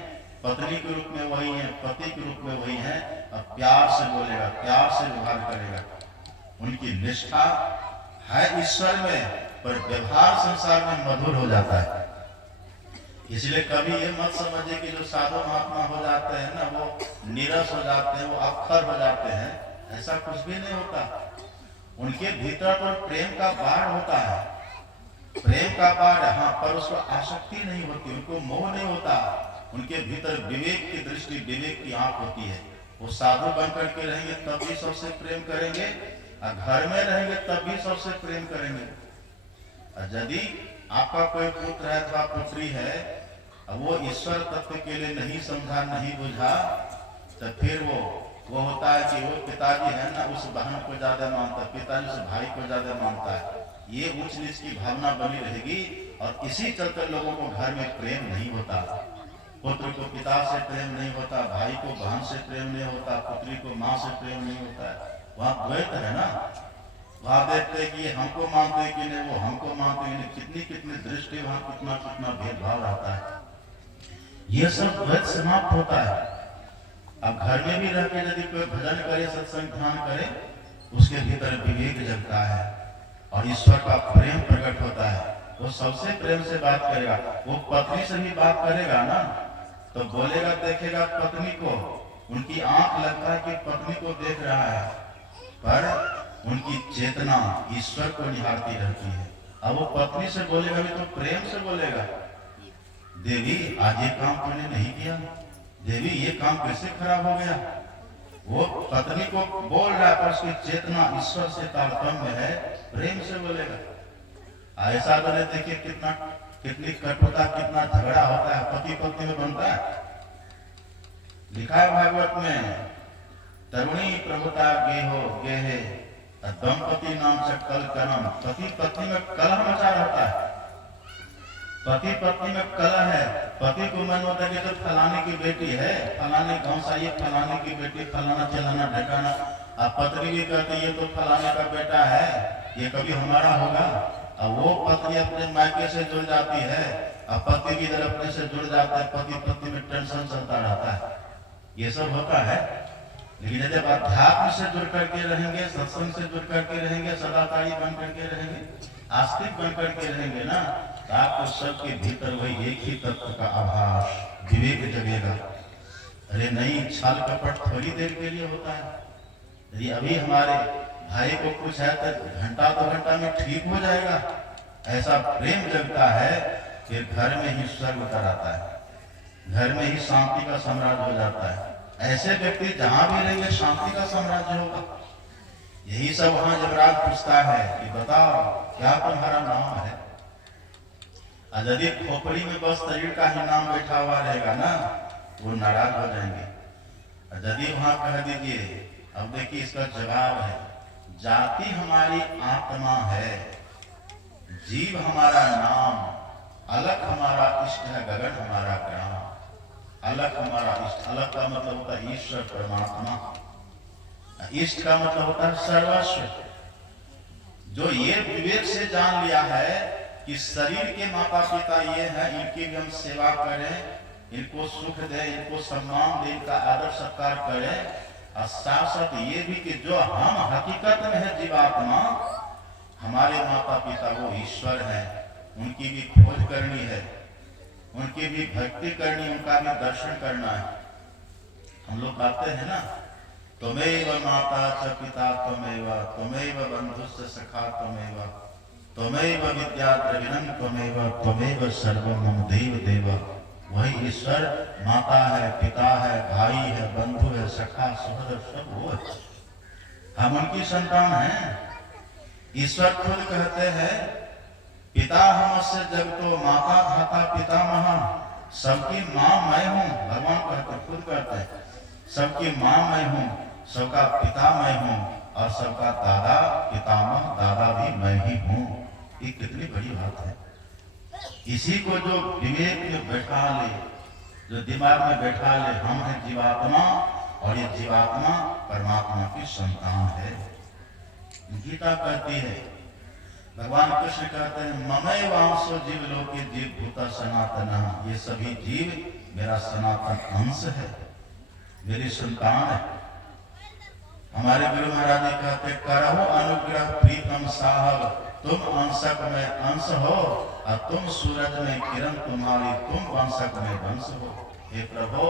पत्नी के रूप में वही है, पति के रूप में वही है। अब प्यार से बोलेगा, प्यार से व्यवहार करेगा। उनकी निष्ठा है ईश्वर में, पर व्यवहार संसार में मधुर हो जाता है। इसलिए कभी ये मत समझिए कि जो साधु महात्मा हो जाते हैं ना, वो नीरस हो जाते हैं, वो अक्षर हो जाते हैं। ऐसा कुछ भी नहीं होता। उनके भीतर तो प्रेम का बाढ़ होता है, प्रेम का बाढ़, हाँ, पर उसको आसक्ति नहीं होती, उनको मोह नहीं होता। उनके भीतर विवेक की दृष्टि, विवेक की आंख होती है। वो साधु बन करके रहेंगे तब भी सबसे प्रेम करेंगे, और घर में रहेंगे तब भी सबसे प्रेम करेंगे। और यदि आपका कोई पुत्र है अथवा पुत्री है, वो ईश्वर तत्व के लिए नहीं समझा, नहीं बुझा, तो फिर वो होता है कि वो पिताजी है ना, उस बहन को ज्यादा मानता है, पिताजी उस भाई को ज्यादा मानता है। ये ऊंच नीच की भावना बनी रहेगी, और इसी चलते लोगों को घर में प्रेम नहीं होता। पुत्र को पिता से प्रेम नहीं होता, भाई को बहन से प्रेम नहीं होता, पुत्री को माँ से प्रेम नहीं होता है। वहां द्वैत है ना, वहां देखते कि हमको मानते हैं कि नहीं, वो हमको मानते हैं, कितनी कितनी दृष्टि, वहां कितना कितना भेदभाव रहता है। ये सब द्वैत समाप्त होता है। अब घर में भी रह के यदि कोई भजन करे, सत्संग ध्यान करे, उसके भीतर विवेक जगता है और ईश्वर का प्रेम प्रकट होता है। वो सबसे प्रेम से बात करेगा। वो पत्नी से भी बात करेगा ना, तो बोलेगा, देखेगा पत्नी को, उनकी आंख लगता है कि पत्नी को देख रहा है, पर उनकी चेतना ईश्वर को निहारती रहती है। अब वो पत्नी से बोलेगा भी तो प्रेम से बोलेगा, देवी आज ये काम तूने नहीं किया, देवी ये काम कैसे खराब हो गया। वो पत्नी को बोल रहा है, पर उसकी चेतना ईश्वर से तारतम्य है, प्रेम से बोलेगा। ऐसा तो नहीं, देखिए कितनी कटुता, कितना झगड़ा होता है पति पत्नी में बनता है। लिखा है भागवत में, तरुणी प्रभुता गेहो गेहे दंपति नाम से कल करम। पति पत्नी में कलह मचा रहता है, पति पत्नी में कलह है। पति को मन होता है कि तो फलाने की बेटी है, फलाने गांव से, ये फलाने की बेटी, फलाना चलाना ढकाना। अब पत्नी भी कहती ये तो फलाने का बेटा है, ये कभी हमारा होगा। अब वो पत्नी अपने मायके से जुड़ जाती है, अब पति भी इधर अपने से जुड़ जाता है, पति पत्नी में टेंशन चलता रहता है। ये सब होता है। लेकिन जब अध्यात्म से जुड़ करके रहेंगे, सत्संग से जुड़ करके रहेंगे, सदाचारी बन करके रहेंगे, आस्तिक बन करके रहेंगे ना, तो आपको सबके भीतर वही एक ही तत्व का आभास, विवेक जगेगा। अरे नहीं, छल कपट थोड़ी देर के लिए होता है। यदि अभी हमारे भाई को कुछ है तो घंटा 2 घंटा में ठीक हो जाएगा, ऐसा प्रेम जगता है, फिर घर में ही स्वर्ग उतर आता है, घर में ही शांति का साम्राज्य हो जाता है। ऐसे व्यक्ति जहां भी रहेंगे शांति का साम्राज्य होगा। यही सब वहां जमराज पूछता है कि बताओ क्या तुम्हारा नाम है। यदि खोपड़ी में बस शरीर का ही नाम बैठा हुआ रहेगा ना, वो नाराज हो जाएंगे। यदि वहां कह दीजिए, अब देखिए इसका जवाब है, जाति हमारी आत्मा है, जीव हमारा नाम, अलग हमारा इष्ट है, गगन हमारा ग्राम। अलग हमारा इष्ट, अलग का मतलब होता है ईश्वर परमात्मा, इष्ट का मतलब होता है सर्वस्व। जो ये विवेक से जान लिया है कि शरीर के माता पिता ये हैं, इनकी भी हम सेवा करें, इनको सुख दें, इनको सम्मान दें, इनका आदर सत्कार करें, और साथ साथ ये भी कि जो हम हकीकत में है जीवात्मा, हमारे माता पिता वो ईश्वर है, उनकी भी खोज करनी है, उनकी भी भक्ति करनी, उनका भी दर्शन करना है। हम लोग कहते हैं ना, त्वमेव माता च पिता त्वमेव, त्वमेव बंधुश्च सखा त्वमेव, त्वमेव विद्या द्रविणं त्वमेव, त्वमेव सर्वं मम देव देव। वही ईश्वर माता है, पिता है, भाई है, बंधु है, सखा सहोदर सब वो है। हम उनकी संतान हैं। ईश्वर खुद कहते हैं, पिता हमस्य जगतो माता धाता पितामह। सबकी माँ मैं हूँ, भगवान कहते, खुद कहते हैं, सबकी माँ मैं हूँ, सबका पिता मैं हूँ, और सबका दादा पितामह दादा भी मैं ही हूँ। ये कितनी बड़ी बात है। इसी को जो विवेक में बैठा ले, जो दिमाग में बैठा ले हम हैं जीवात्मा और ये जीवात्मा परमात्मा की संतान है। गीता कहती है, भगवान कृष्ण कहते हैं, ममय वांसो जीव लोके जीव भूता सनातन, ये सभी जीव मेरा सनातन अंश है, मेरी संतान है। हमारे गुरु महाराज जी कहते, करहु अनुग्रह प्रीतम साहब, तुम अंशक में अंश हो और तुम सूरज में किरण, तुम्हारी तुम वंशक में वंश हो। हे प्रभु,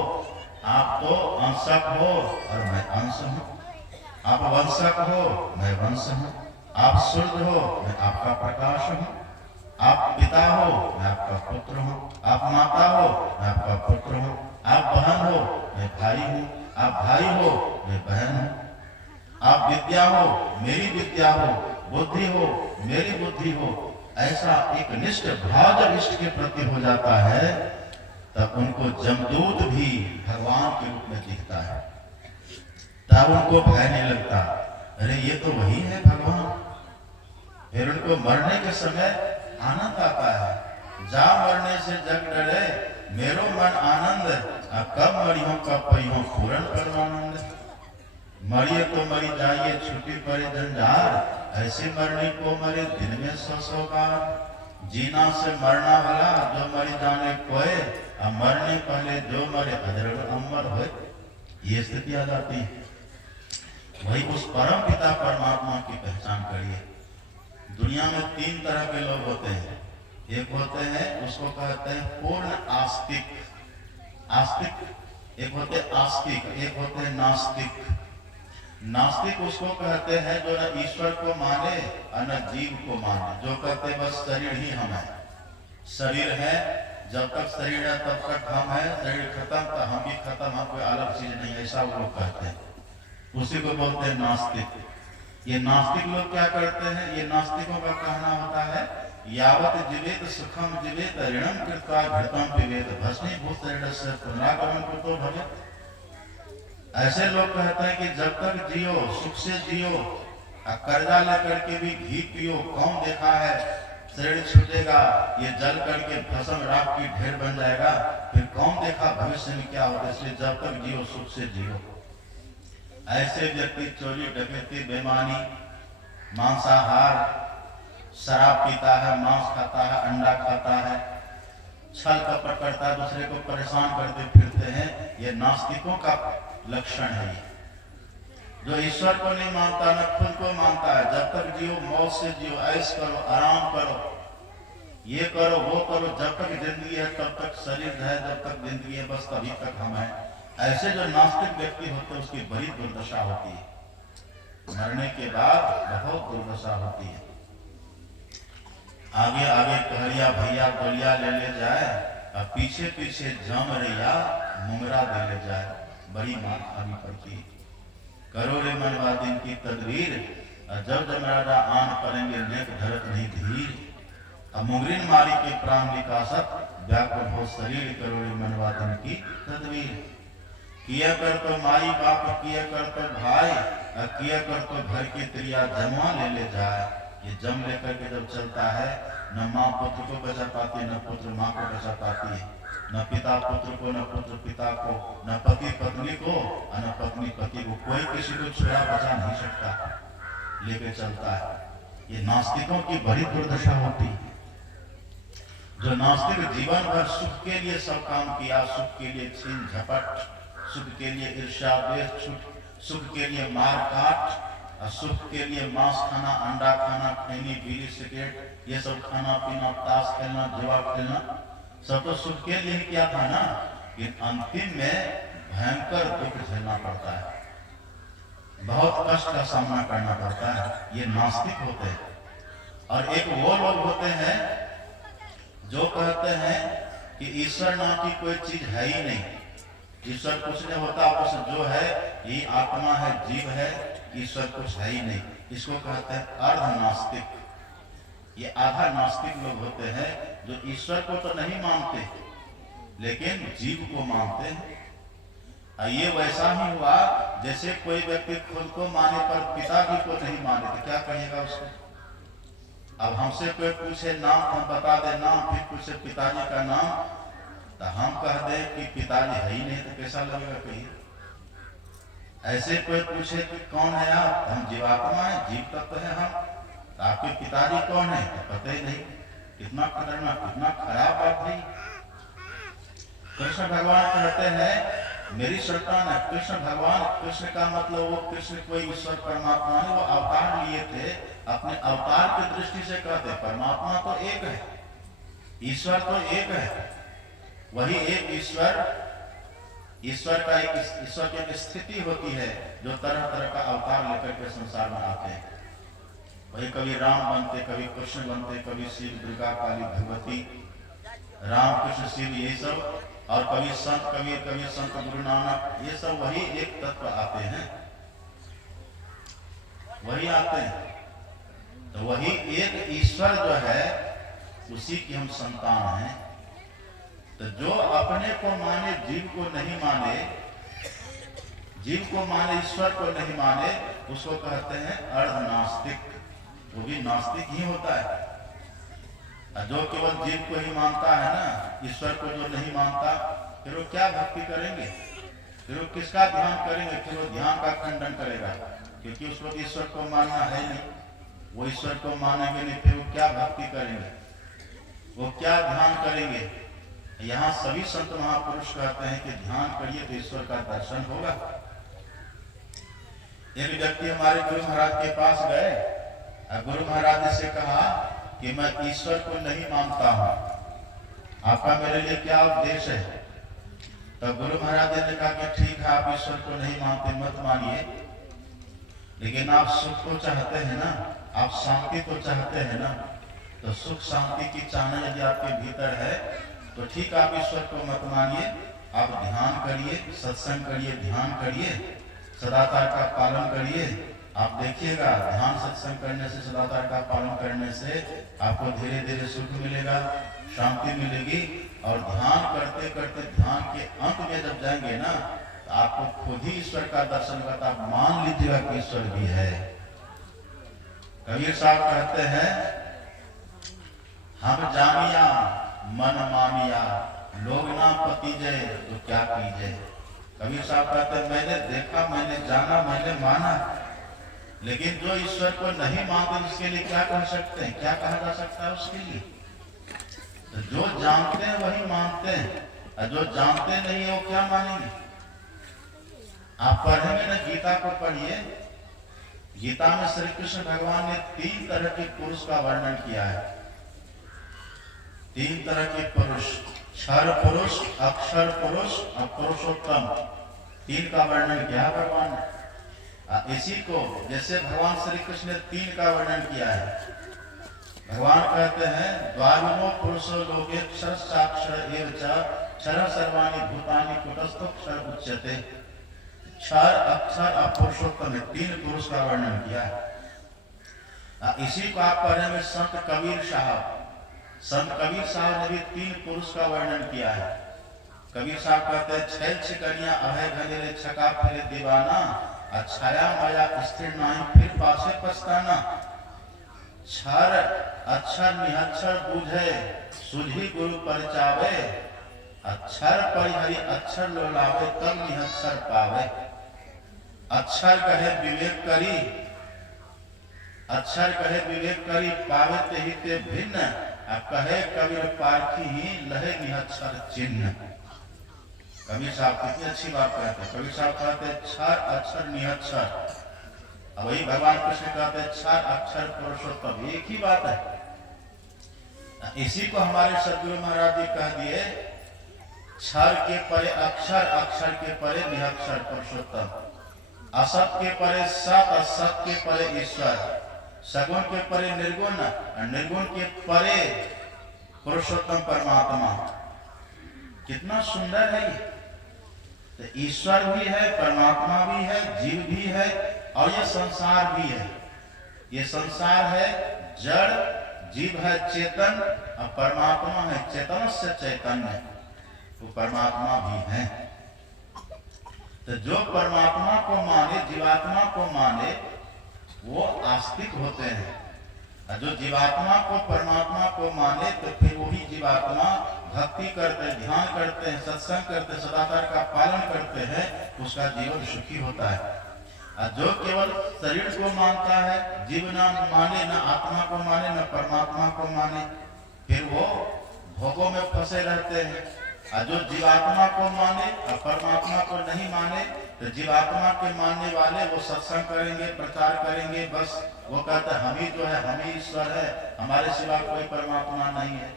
आप तो अंशक हो और मैं अंश हूँ, आप वंशक हो मैं वंश हूँ, आप सूर्य हो मैं आपका प्रकाश हूँ, आप पिता हो मैं आपका पुत्र हूँ, आप माता हो मैं आपका पुत्र हूँ, आप बहन हो मैं भाई हूँ, आप भाई हो मैं बहन हूँ, आप विद्या हो मेरी विद्या हो, बुद्धि हो मेरी बुद्धि हो। ऐसा एक निष्ठ भाव जब इष्ट के प्रति हो जाता है तब उनको जमदूत भी भगवान के रूप में दिखता है, तब उनको भय नहीं लगता, अरे ये तो वही है भगवान। फिर उनको मरने के समय आनंद आता है, जा मरने से जग डरे मेरो मन आनंद, कब मरियो कब परियो पूर्ण परमानंद। मरिए तो मरी जाइए छुट्टी पड़े जंजार, ऐसे मरने को मरे दिन में 100 बार। जीना से मरना भला जो मरी जाने कोय, अब मरने पहले जो मरे अदृढ़ अमर होए। ये स्थिति आ जाती है। वही उस परम पिता परमात्मा की पहचान करिए। दुनिया में 3 तरह के लोग होते हैं। एक होते हैं, उसको कहते हैं पूर्ण आस्तिक, एक होते आस्तिक, एक होते हैं नास्तिक। नास्तिक उसको कहते हैं जो न ईश्वर को माने और न जीव को माने, जो कहते बस शरीर ही हम है, शरीर है, जब तक शरीर है तब तक हम है, शरीर खत्म तो हम भी खत्म, हम कोई अलग चीज नहीं, ऐसा वो लोग कहते हैं। उसी को बोलते हैं नास्तिक। ये नास्तिक लोग क्या करते हैं, ये नास्तिकों का कहना होता है, यावत जीवेत सुखम जीवेत ऋणम कृत्वा घृतम पिबेत भस्मीभूत शरीरस्य पुनरागमन कृतो भवेत्। ऐसे लोग कहते हैं कि जब तक जियो सुख से जियो, कर्जा लेकर के भी घी पियो, कौन देखा है शरीर छूटेगा, ये जल करके भस्म राख की ढेर बन जाएगा, फिर कौन देखा भविष्य में क्या होगा, इसलिए जब तक जियो सुख से जियो। ऐसे व्यक्ति चोरी डकैती बेईमानी मांसाहार शराब पीता है, मांस खाता है, अंडा खाता है, छल कपट करता है, दूसरे को परेशान करते फिरते हैं, ये नास्तिकों का लक्षण है। जो ईश्वर को नहीं मानता न खुद को मानता है, जब तक जियो मौज से जियो, ऐश करो, आराम करो, ये करो वो करो, जब तक जिंदगी है तब तक शरीर है, जब तक जिंदगी है बस तभी तक हम हैं। ऐसे जो नास्तिक व्यक्ति होते हैं उसकी बड़ी दुर्दशा होती है, मरने के बाद बहुत दुर्दशा होती है। आगे आगे कहरिया भैया गोलिया ले जाए और पीछे पीछे जम रैया मुंगरा दे ले जाए, बड़ी मार खानी पड़ती है। करो रे मनवादिन की तदबीर, जब जमराजा आन करेंगे नेक धरत नहीं धीर। अब मुंगरिन मारी के प्राण विकासत, व्याकुल हो शरीर करो रे मनवादिन की तदबीर। किया कर तो माई बाप, किया कर तो भाई, किया कर तो घर की त्रिया जमा ले जाए। ये जम लेकर के जब चलता है, न माँ पुत्र को बचा पाती है, न पुत्र माँ को बचा पाती है, न पिता पुत्र को, न पुत्र पिता को, न पति पत्नी को, न पत्नी पति को, कोई किसी को छुड़ा बचा नहीं सकता, लेके चलता है। ये नास्तिकों की बड़ी दुर्दशा होती है। जो नास्तिक जीवन भर सुख के लिए सब काम किया, सुख के लिए छीन झपट, सुख के लिए ईर्ष्या द्वेष, सुख के लिए मार काट, सुख के लिए मांस खाना, अंडा खाना, खैनी बीड़ी सिगरेट, ये सब खाना पीना, ताश खेलना, जुआ खेलना, सब तो सुख के लिए किया था ना, लेकिन अंतिम में भयंकर दुख झेलना पड़ता है, बहुत कष्ट का सामना करना पड़ता है। ये नास्तिक होते हैं। और एक वो लोग होते हैं जो कहते हैं कि ईश्वर नाम की कोई चीज है ही नहीं, ईश्वर कुछ नहीं होता, बस जो है ये आत्मा है, जीव है, ईश्वर कुछ है ही नहीं। इसको कहते हैं अर्ध नास्तिक। ये आधा नास्तिक लोग होते हैं जो ईश्वर को तो नहीं मानते लेकिन जीव को मानते हैं। ये वैसा ही हुआ जैसे कोई व्यक्ति खुद को माने पर पिताजी को नहीं माने, तो क्या कहिएगा उसको। अब हमसे कोई पूछे नाम, हम बता दे नाम, फिर पूछे पिताजी का नाम, तो हम कह दे कि पिताजी है ही नहीं तो कैसा लगेगा कहिए। ऐसे कोई पूछे कि कौन है आप, हम जीवात्मा है, जीव तत्व है हम, तो आपके पिताजी कौन है तो पता ही नहीं। कितना खतरनाक, कितना खराब बात है। कृष्ण भगवान कहते हैं मेरी संतान है। कृष्ण भगवान, कृष्ण का मतलब वो कृष्ण कोई ईश्वर परमात्मा नहीं, वो अवतार लिए थे। अपने अवतार की दृष्टि से कहते परमात्मा तो एक है, ईश्वर तो एक है। वही एक ईश्वर, ईश्वर का एक, ईश्वर की एक स्थिति होती है जो तरह तरह का अवतार लेकर के संसार में आते हैं। वही कभी राम बनते, कभी कृष्ण बनते, कभी शिव, दुर्गा, काली, भगवती, राम, कृष्ण, शिव, ये सब। और कभी संत कबीर, कभी संत गुरु नानक, ये सब वही एक तत्व आते हैं, वही आते हैं। तो वही एक ईश्वर जो है उसी की हम संतान हैं। तो जो अपने को माने, जीव को नहीं माने, जीव को माने, ईश्वर को नहीं माने, उसको कहते हैं अर्धनास्तिक। वो भी नास्तिक ही होता है। जो केवल जीव को ही मानता है ना, ईश्वर को जो नहीं मानता, फिर वो क्या भक्ति करेंगे, फिर वो किसका ध्यान करेंगे, फिर वो ध्यान का खंडन करेगा, क्योंकि उसको ईश्वर को मानना है नहीं। वो ईश्वर को मानेंगे नहीं, फिर वो क्या भक्ति करेंगे, वो क्या ध्यान करेंगे। यहाँ सभी संत महापुरुष कहते हैं कि ध्यान करिए तो ईश्वर का दर्शन होगा। एक व्यक्ति हमारे गुरु महाराज के पास गए और गुरु महाराज से कहा कि मैं ईश्वर को नहीं मानता हूं, आपका मेरे लिए क्या उपदेश है। तो गुरु महाराज ने कहा कि ठीक है, आप ईश्वर को नहीं मानते, मत मानिए, लेकिन आप सुख को चाहते हैं ना, आप शांति को चाहते हैं ना, तो सुख शांति की चाहना यदि आपके भीतर है तो ठीक, आप ईश्वर को मत मानिए, आप ध्यान करिए, सत्संग करिए, ध्यान करिए, सदाचार का पालन करिए। आप देखिएगा ध्यान सत्संग करने से, सदाचार का पालन करने से आपको धीरे धीरे सुख मिलेगा, शांति मिलेगी। और ध्यान करते करते ध्यान के अंत में जब जाएंगे ना, तो आपको खुद ही ईश्वर का दर्शन करता, आप मान लीजिएगा कि ईश्वर भी है। कबीर साहब कहते हैं हम जानिया मन मानिया, लोग ना पतीजे तो क्या कीजिए। कबीर साहब कहते हैं मैंने देखा, मैंने जाना, मैंने माना, लेकिन जो ईश्वर को नहीं मानते उसके लिए क्या कह सकते हैं, क्या कहा जा सकता है उसके लिए। तो जो जानते हैं वही मानते हैं, और जो जानते नहीं है वो क्या मानेंगे। आप पढ़ेंगे ना, गीता को पढ़िए, गीता में श्री कृष्ण भगवान ने 3 तरह के पुरुष का वर्णन किया है। 3 तरह के पुरुष, क्षर पुरुष, अक्षर पुरुष और पुरुषोत्तम, 3 का वर्णन किया भगवान ने। इसी को जैसे भगवान श्री कृष्ण ने 3 का वर्णन किया है। भगवान कहते हैं द्वाविमो पुरुषो लोके क्षर साक्षर एव च क्षर सर्वाणि भूतानि कुटस्थो क्षर उच्यते। क्षर, अक्षर और पुरुषोत्तम, 3 पुरुष का वर्णन किया है। इसी को आप पढ़ेंगे संत कबीर साहब, संत कबीर साहब ने भी 3 पुरुष का वर्णन किया है। कबीर साहब कहते हैं छैल छिकनिया अभय घनेरे छका फिरे दीवाना, छाया माया स्थिर नाही फिर पाछे पछताना। क्षर अक्षर निहक्षर बूझे सुझी गुरु परिचावे, अक्षर परिहरि अक्षर लोलावे तब निहक्षर पावे। अक्षर कहे विवेक करी, अक्षर कहे विवेक करी, पावे ते ही ते भिन्न, कहे कबीर पारखी ही लहे निहक्षर चिन्ह। कबीर साहब कितनी अच्छी बात कहते हैं। कबीर साहब कहते हैं क्षर अक्षर निहक्षर, अब वही भगवान कृष्ण कहते हैं क्षर अक्षर पुरुषोत्तम, एक ही बात है। इसी को हमारे सदगुरु महाराज जी कह दिए क्षर के परे अक्षर, अक्षर के परे निहक्षर पुरुषोत्तम, असत के परे सत, असत के परे ईश्वर, सगुण के परे निर्गुण, निर्गुण के परे पुरुषोत्तम परमात्मा। कितना सुंदर है ये। तो ईश्वर भी है, परमात्मा भी है, जीव भी है, और ये संसार भी है। ये संसार है जड़, जीव है चेतन, और परमात्मा है चेतन से चैतन्य, वो परमात्मा भी है। तो जो परमात्मा को माने, जीवात्मा को माने, वो आस्तिक होते हैं। और जो जीवात्मा को परमात्मा को माने, तो फिर वही जीवात्मा भक्ति करते हैं, ध्यान करते हैं, सत्संग करते हैं, सदाचार का पालन करते हैं, उसका जीवन सुखी होता है। और जो केवल शरीर को मानता है, जीव न माने, न आत्मा को माने, न परमात्मा को माने, फिर वो भोगों में फंसे रहते हैं। और जो जीवात्मा को माने और परमात्मा को नहीं माने, तो जीवात्मा के मानने वाले वो सत्संग करेंगे, प्रचार करेंगे, बस वो कहते हैं हम ही जो है, हम ही ईश्वर है, हमारे सिवा कोई परमात्मा नहीं है।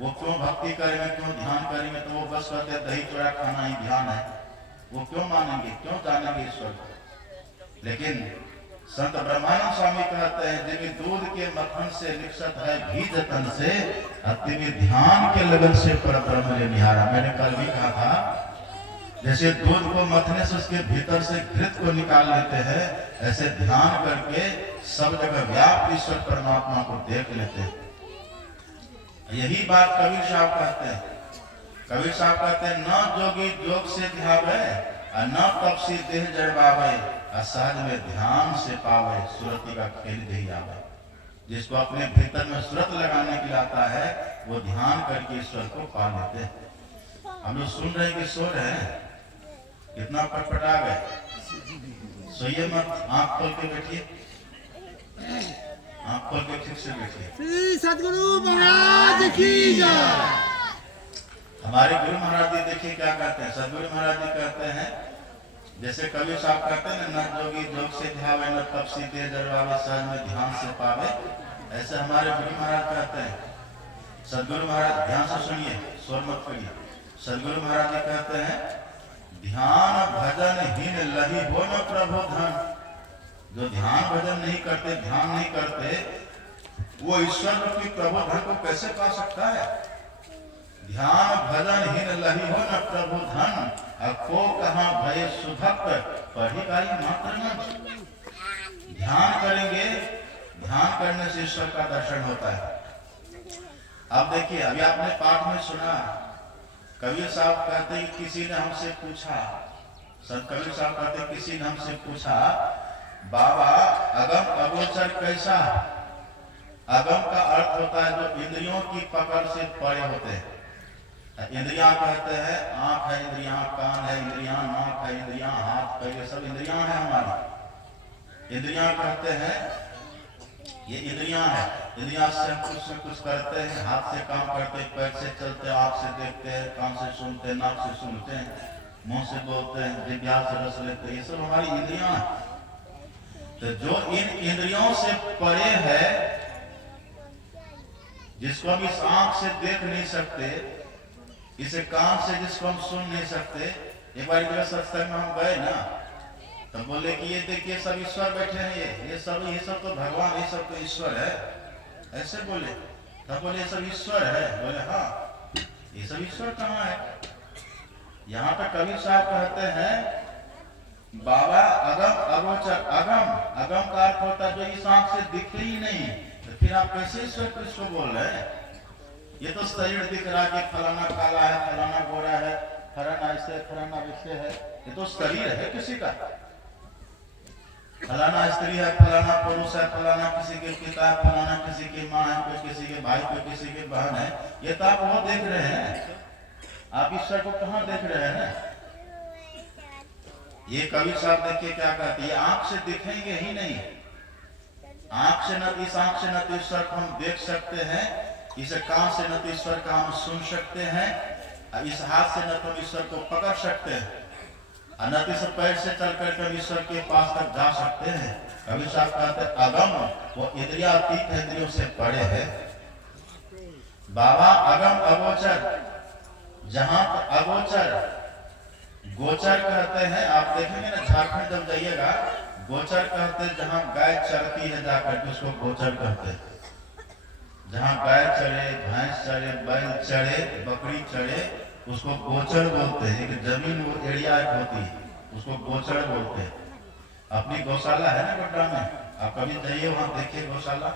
वो क्यों भक्ति करेंगे, क्यों ध्यान करेंगे? तो वो बस कहते हैं दही चूड़ा खाना ही ध्यान है। वो क्यों मानेंगे, क्यों जानेंगे ईश्वर को? लेकिन संत ब्रह्मानंद स्वामी कहते हैं, जिनके दूध के मक्खन से लिप्सत है घी जतन से, अति ध्यान के लगन से पर ब्रह्म ले निहारा। मैंने कल भी कहा था, जैसे दूध को मथने से उसके भीतर से घृत को निकाल लेते हैं, ऐसे ध्यान करके सब जगह व्याप्त ईश्वर परमात्मा को देख लेते हैं। यही बात कबीर साहब कहते हैं। कबीर साहब कहते हैं, न जोगी जोग से ध्यावे, न तपसी देह जड़वावे, असहज में ध्यान से पावे, सुरति का खेल नहीं आवे। जिसको अपने भीतर में सुरत लगाने के लिए आता है, वो ध्यान करके ईश्वर को पा लेते हैं। हम लोग सुन रहे कि सो रहे हैं, कितना पटपटा गए। सोइए मत, आंख खोल के बैठिए, आंख खोल के ठीक से बैठिए। श्री सद्गुरु महाराज की जय। हमारे गुरु महाराज जी देखिए क्या कहते हैं। सदगुरु महाराज जी कहते हैं, जैसे कबीर साहब कहते हैं न जोगी जोग से ध्यावे, न तपसी देह जड़वावे, सहज में ध्यान से पावे, ऐसे हमारे गुरु महाराज कहते हैं। सदगुरु महाराज, ध्यान से सुनिए, स्वर मत करिए। सदगुरु महाराज जी कहते हैं, ध्यान भजन हीन लही हो न प्रभु धन। जो ध्यान भजन नहीं करते, ध्यान नहीं करते, वो ईश्वर रूपी प्रभु धन को कैसे पा सकता है? ध्यान भजन हीन लही हो न प्रभु धन, को कहाँ भय सुभक्त पढ़ी गाई मात्र न। ध्यान करेंगे, ध्यान करने से ईश्वर का दर्शन होता है। अब देखिए, अभी आपने पाठ में सुना, कबीर साहब कहते हैं किसी ने हमसे पूछा, संत कबीर साहब कहते हैं किसी ने हमसे पूछा, बाबा अगम अगोचर कैसा? अगम का अर्थ होता है जो इंद्रियों की पकड़ से परे होते हैं। इंद्रियां कहते हैं, आंख है इंद्रियां, कान है इंद्रियां, नाक है इंद्रियां, हाथ पैर, ये सब इंद्रियां हैं हमारी। इंद्रियां कहते हैं ये इंद्रियां है, इंद्रियां से हम कुछ न कुछ करते हैं, हाथ से काम करते हैं, पैर से चलते हैं, आंख से देखते हैं, कान से सुनते हैं, नाक से सुनते हैं, मुंह से बोलते हैं, जिह्वा से रस लेते हैं, ये सब हमारी इंद्रियां हैं। तो जो इन इंद्रियों से परे है, जिसको हम इस आंख से देख नहीं सकते, इसे कान से जिसको हम सुन नहीं सकते। एक बार जब सत्संग में हम गए ना, तो बोले कि ये देखिए सब ईश्वर बैठे हैं, ये सब तो भगवान, ये सब तो ईश्वर है, ऐसे बोले। तब बोले ये सब ईश्वर है? बोले हाँ, ये सब ईश्वर कहाँ है? यहाँ पे कबीर साहब कहते हैं, बाबा अगम अगोचर, अगम, अगम का अर्थ होता है जो इस आंख से दिखते ही नहीं, तो फिर आप कैसे ईश्वर को इसको बोल रहे हैं? ये तो शरीर दिख रहा है कि फलाना काला है, फलाना गोरा है, फलाना ऐसे, फलाना वैसे है, ये तो शरीर है किसी का। फलाना स्त्री है, फलाना पुरुष है, फलाना किसी के पिता है, फलाना किसी की माँ है, कोई किसी के भाई, कोई किसी की बहन है, ये तो आप वो देख रहे हैं। आप ईश्वर को कहाँ देख रहे हैं? ये कबीर साहब देखिए क्या कहते हैं, आंख से दिखेंगे ही नहीं। आंख से न, इस आंख से न तो ईश्वर को हम देख सकते हैं, इस कान से न तो ईश्वर का हम सुन सकते हैं, इस हाथ से न तो ईश्वर को पकड़ सकते हैं, और न तो इस पैर से चल करके ईश्वर के पास तक जा सकते हैं। कबीर साहब कहते हैं अगम, वो इंद्रियातीत है, इंद्रियों से परे है। बाबा अगम अगोचर, जहां अगोचर, गोचर कहते हैं, आप देखेंगे ना झारखंड जब जाइएगा, गोचर कहते हैं जहां गाय चरती है जाकर के उसको गोचर कहते हैं। जहां गाय चढ़े, भैंस चढ़े, बैल चढ़े, बकरी चढ़े, उसको गोचर बोलते हैं। एक जमीन वो एरिया एक होती है, उसको गोचर बोलते हैं। अपनी गौशाला है ना गड्ढा में, आप कभी जाइए वहां देखिए गौशाला,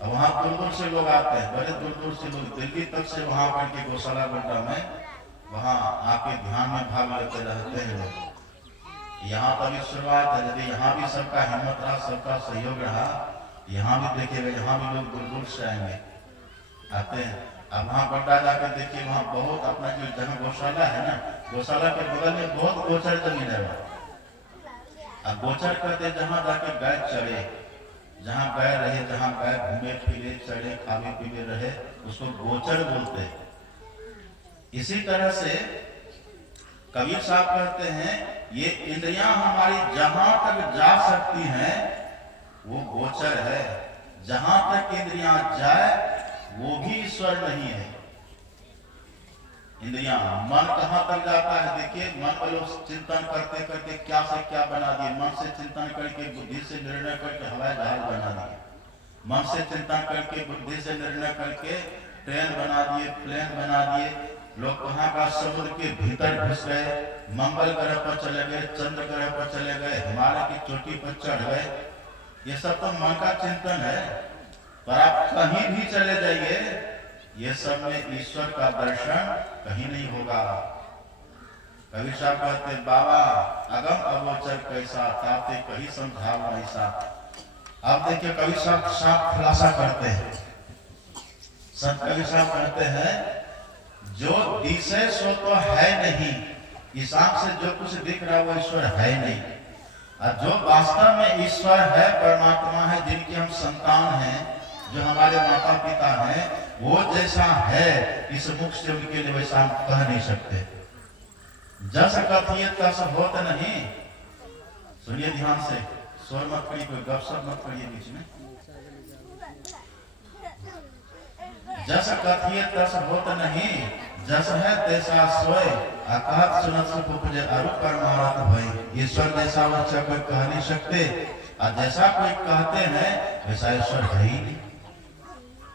और वहां दूर दूर से लोग आते हैं, बड़े दूर दूर से लोग, दिल्ली तक से वहां आकर के गौशाला गड्ढा में वहां आके ध्यान में भाग लेते रहते हैं लोग। यहाँ पर भी शुरुआत है, यदि यहाँ भी सबका हिम्मत रहा, सबका सहयोग रहा, यहाँ भी देखिएगा, यहाँ भी लोग दूर दूर से आएंगे, आते हैं। अब वहाँ गोड्डा जाकर देखिए, वहाँ बहुत अपना जो जहाँ गौशाला है ना, गौशाला के बगल में बहुत गोचर जमीन है वहाँ। अब गोचर करते जहाँ जाके गाय चढ़े, जहाँ गाय रहे, जहाँ गाय घूमे फिरे चढ़े खावे पीवे रहे, उसको गोचर बोलते हैं। इसी तरह से कबीर साहब कहते हैं ये इंद्रियां हमारी जहां तक जा सकती हैं वो गोचर है, जहां तक इंद्रियां जाए वो भी ईश्वर नहीं है। इंद्रियां, मन कहां तक जाता है? देखिए, मन में लोग चिंतन करते करते क्या से क्या बना दिए, मन से चिंतन करके बुद्धि से निर्णय करके हवाई जहाज बना दिए, मन से चिंतन करके बुद्धि से निर्णय करके ट्रेन बना दिए, प्लेन बना दिए। लोग कहाँ का समुद्र के भीतर घुस गए, मंगल ग्रह पर चले गए, चंद्र ग्रह पर चले गए, हिमालय की चोटी पर चढ़ गए। ये सब तो मन का चिंतन है। पर आप कहीं भी चले जाइए, ये सब में ईश्वर का दर्शन कहीं नहीं होगा। कबीर साहब कहते बाबा अगम अगोचर कैसा, ताते कहीं समझाओ ऐसा। अब देखिए कबीर साहब साफ खुलासा करते हैं। संत कबीर साहब कहते हैं जो दिशे सो तो है नहीं, इस आंख से जो कुछ दिख रहा है वो ईश्वर है नहीं। और जो वास्तव में ईश्वर है, परमात्मा है, जिनके हम संतान हैं, जो हमारे माता पिता हैं, वो जैसा है इस मुख से उनके लिए वैसा हम कह नहीं सकते। जस कथिए तस होत नहीं। सुनिए ध्यान से, शोर मत करिए, कोई गपशप मत करिए बीच में। जस कथिए तस होत नहीं, जस है तैसा सोए, अकात सुनत सुख उपजे अरु परमारथ भई। ईश्वर जैसा वैसा कोई कह नहीं सकते, और जैसा कोई कहते हैं वैसा ईश्वर है ही नहीं,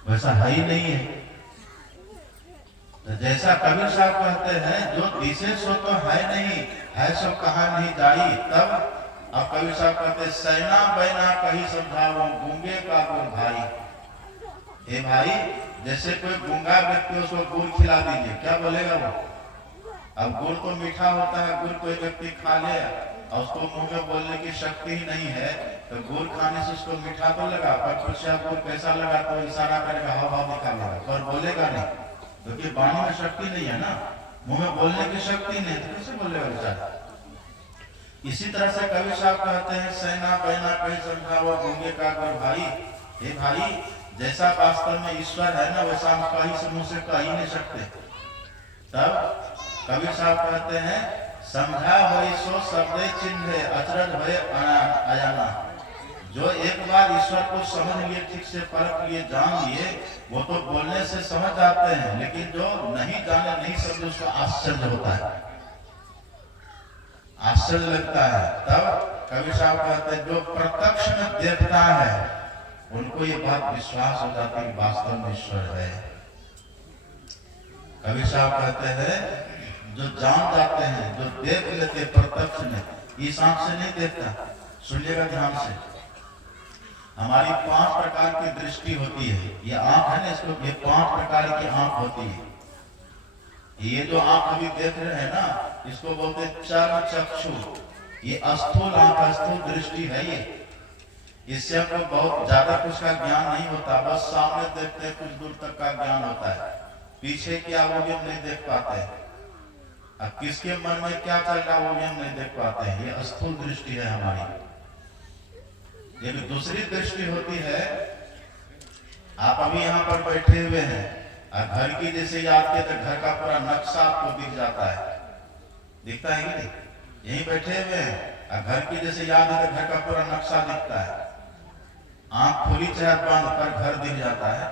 वैसा है ही नहीं है। तो जैसा कबीर साहब कहते हैं जो दिशे सो तो है नहीं, है सो कहा नहीं जाई। तब अब कबीर साहब कहते सैना बैना कहीं समझाओ, गूंगे का गुड़ भाई। हे भाई, जैसे कोई गूंगा व्यक्ति उसको गुड़ खिला दीजिए, क्या बोलेगा वो? अब गुड़ तो मीठा होता है, गुड़ कोई व्यक्ति खा ले और उसको मुंह में बोलने की शक्ति ही नहीं है, तो गुड़ खाने से उसको मीठा तो लगा, पर पूछा गुड़ कैसा लगा तो इशारा करेगा, हाव भाव निकालेगा, पर बोलेगा नहीं, क्योंकि वाणी में शक्ति नहीं है ना, मुंह में बोलने की शक्ति नहीं, तो कैसे बोलेगा बेचारा? इसी तरह से कबीर साहब कहते हैं सैना बहना कहीं समझाओ, गूंगे का गुड़ भाई। हे भाई, जैसा वास्तव में ईश्वर है ना, वैसा हम कहीं से मुंह से कह ही नहीं सकते। तब कबीर साहब कहते हैं समझा होई सो शब्द चिन्ह अचरज भय अयाना। जो एक बार ईश्वर को समझ लिए, ठीक से परख लिए, जान लिए, वो तो बोलने से समझ जाते हैं, लेकिन जो नहीं जाने नहीं समझे उसको आश्चर्य होता है, आश्चर्य लगता है। तब कबीर साहब कहते हैं जो प्रत्यक्ष में देखता है उनको ये बात विश्वास हो जाता है कि वास्तव में ईश्वर है। कबीर साहब कहते हैं जो जान जाते हैं, जो देख लेते प्रत्यक्ष में, इस आंख से नहीं देखता। सुनिएगा ध्यान से, हमारी 5 प्रकार की दृष्टि होती है। ये आंख है ना, इसको ये 5 प्रकार की आंख होती है। ये जो आंख अभी देख रहे हैं ना, इसको बोलते चर चक्षु। ये अस्थूल आंख, अस्थूल दृष्टि है ये। इससे हमको बहुत ज्यादा कुछ का ज्ञान नहीं होता, बस सामने देखते कुछ दूर तक का ज्ञान होता है, पीछे क्या वो भी हम नहीं देख पाते, अब किसके मन में क्या चल रहा वो भी हम नहीं देख पाते हैं। ये स्थूल दृष्टि है हमारी। ये दूसरी दृष्टि होती है, आप अभी यहाँ पर बैठे हुए हैं और घर की जैसे याद किए तो घर का पूरा नक्शा आपको दिख जाता है, दिखता है कि नहीं? यहीं बैठे हुए हैं और घर की जैसे याद है तो घर का पूरा नक्शा दिखता है। आंख खुली चाहे बंद पर घर दिख जाता है।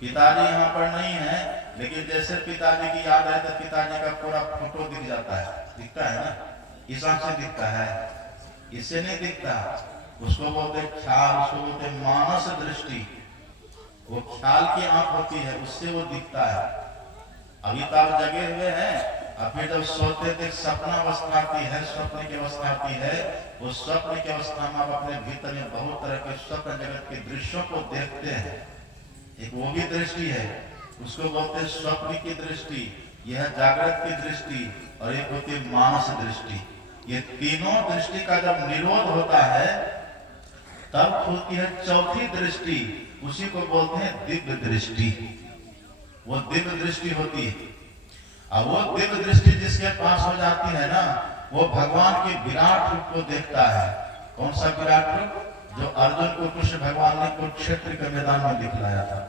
पिताजी यहाँ पर नहीं है, लेकिन जैसे पिताजी की याद है तो पिताजी का पूरा फोटो दिख जाता है, दिखता है ना? इस आंख से दिखता है, इससे नहीं दिखता। उसको बोलते ख्याल, उसको बोलते मानस दृष्टि। वो ख्याल की आंख होती है, उससे वो दिखता है। अभी तो आप जगे हुए हैं, और फिर जब सोते थे सपना अवस्था आती है, स्वप्न की अवस्था आती है। उस स्वप्न की अवस्था में आप अपने भीतर में बहुत तरह के स्वप्न जगत के दृश्यों को देखते हैं। एक वो भी दृष्टि है, उसको बोलते हैं स्वप्न की दृष्टि, यह जागृत की दृष्टि, और एक होती है मानस दृष्टि। ये तीनों दृष्टि का जब निरोध होता है तब खुलती है चौथी दृष्टि, उसी को बोलते हैं दिव्य दृष्टि। वो दिव्य दृष्टि होती है। और वो दिव्य दृष्टि जिसके पास हो जाती है ना, वो भगवान के विराट रूप को देखता है। कौन सा विराट रूप? जो अर्जुन को कृष्ण भगवान ने कुरुक्षेत्र के मैदान में दिखलाया था।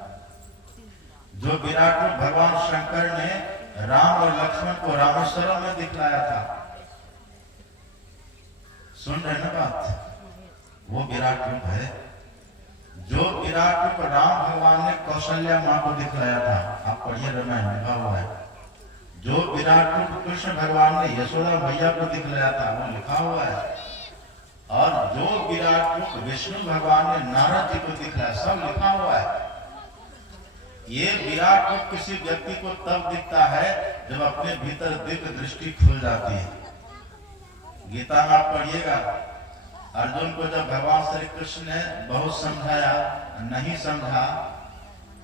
जो विराट रूप भगवान शंकर ने राम और लक्ष्मण को रामेश्वरम में दिखलाया था। सुन रहे ना बात? वो विराट रूप है। जो विराट रूप राम भगवान ने कौशल्या मां को दिखलाया था, आप पढ़िए, रामायण लिखा हुआ है। जो विराट रूप कृष्ण भगवान ने यशोदा मैया को दिखलाया था, वो लिखा हुआ है। और जो विराट रूप विष्णु भगवान ने नारद जी को दिखलाया, सब लिखा हुआ है। ये विराट रूप किसी व्यक्ति को तब दिखता है जब अपने भीतर दिव्य दृष्टि खुल जाती है। गीता में आप पढ़िएगा, अर्जुन को जब भगवान श्री कृष्ण ने बहुत समझाया, नहीं समझा,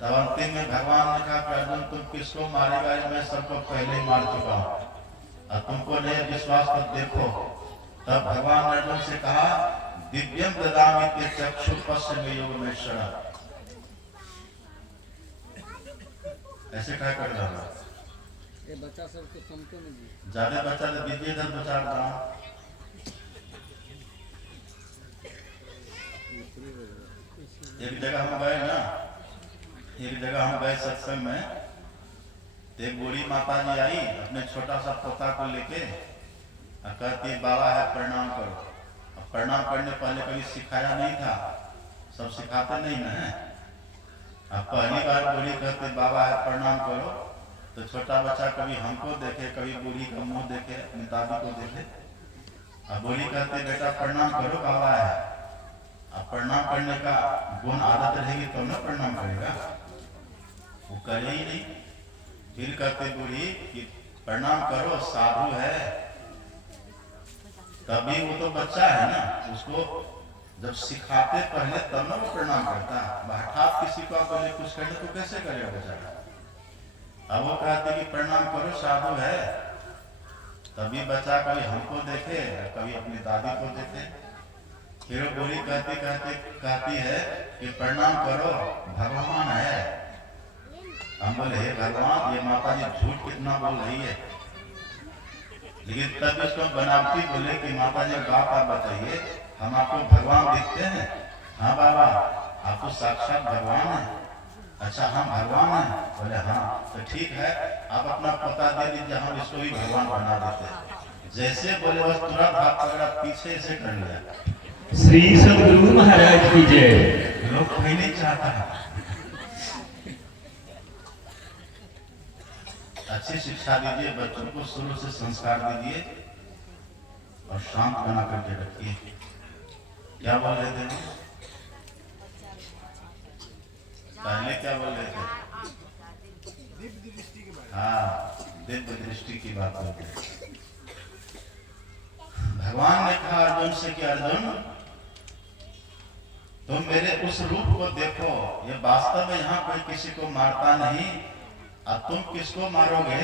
तब अंतिम में भगवान ने कहा कि अर्जुन तुम किसको मारेगा? मैं सबको पहले ही मार चुका हूं, और तुमको नहीं विश्वास तो देखो। तब भगवान ने अर्जुन से कहा, दिव्यम ददामि ते चक्षु पश्चिम योग में शरण। ऐसे क्या कर रहा है? ये बच्चा सब तो समझो नहीं। ज्यादा बच्चा तो दीजिए, इधर बचा रहा हूं। एक जगह हम गए ना, एक जगह हम गए सत्संग में, तो एक बूढ़ी माता जी आई अपने छोटा सा पोता को लेके, और कहती बाबा है प्रणाम करो। अब प्रणाम करने पहले कभी सिखाया नहीं था, सब सिखाते नहीं ना। अब पहली बार बूढ़ी कहती बाबा है प्रणाम करो, तो छोटा बच्चा कभी हमको देखे, कभी बूढ़ी का मुंह देखे, अपनी दादी को देखे। अब बूढ़ी कहती बेटा प्रणाम करो, बाबा है। अब प्रणाम करने का गुण आदत रहेगी तो ना प्रणाम करेगा, वो करे ही नहीं। फिर कहते बूढ़ी कि प्रणाम करो, साधु है। तभी वो तो बच्चा है ना, उसको जब सिखाते पहले तब ना वो प्रणाम करता। हठात किसी को पहले कुछ करे तो कैसे करेगा बेचारा? अब वो कहते कि प्रणाम करो, साधु है। तभी बच्चा कभी हमको देखे, कभी अपनी दादी को देखे। फिर बूढ़ी कहती है कि प्रणाम करो, भगवान है। हम बोले हे भगवान, ये माता जी झूठ कितना बोल रही है। लेकिन तब इसको बनावटी बोले कि माता जी बात आप बताइए, हम आपको भगवान दिखते हैं? हाँ बाबा, आप तो साक्षात भगवान हैं। अच्छा हम भगवान हैं? बोले हाँ। तो ठीक है, आप अपना पता दे दीजिए, हम इसको भी भगवान बना देते हैं। जैसे बोले बस तुरंत हाथ पकड़ा, पीछे से कर लिया। श्री सद्गुरु महाराज की जय। लोग कोई नहीं चाहता है। अच्छी शिक्षा दीजिए, बच्चों को शुरू से संस्कार दीजिए और शांत बना करके रखिए। क्या बोल रहे थे? पहले क्या बोल रहे थे? हाँ, दिव्य दृष्टि की बात होती है। भगवान ने कहा अर्जुन से कि अर्जुन तुम मेरे उस रूप को देखो, ये वास्तव में यहाँ कोई किसी को मारता नहीं। अब तुम किसको मारोगे?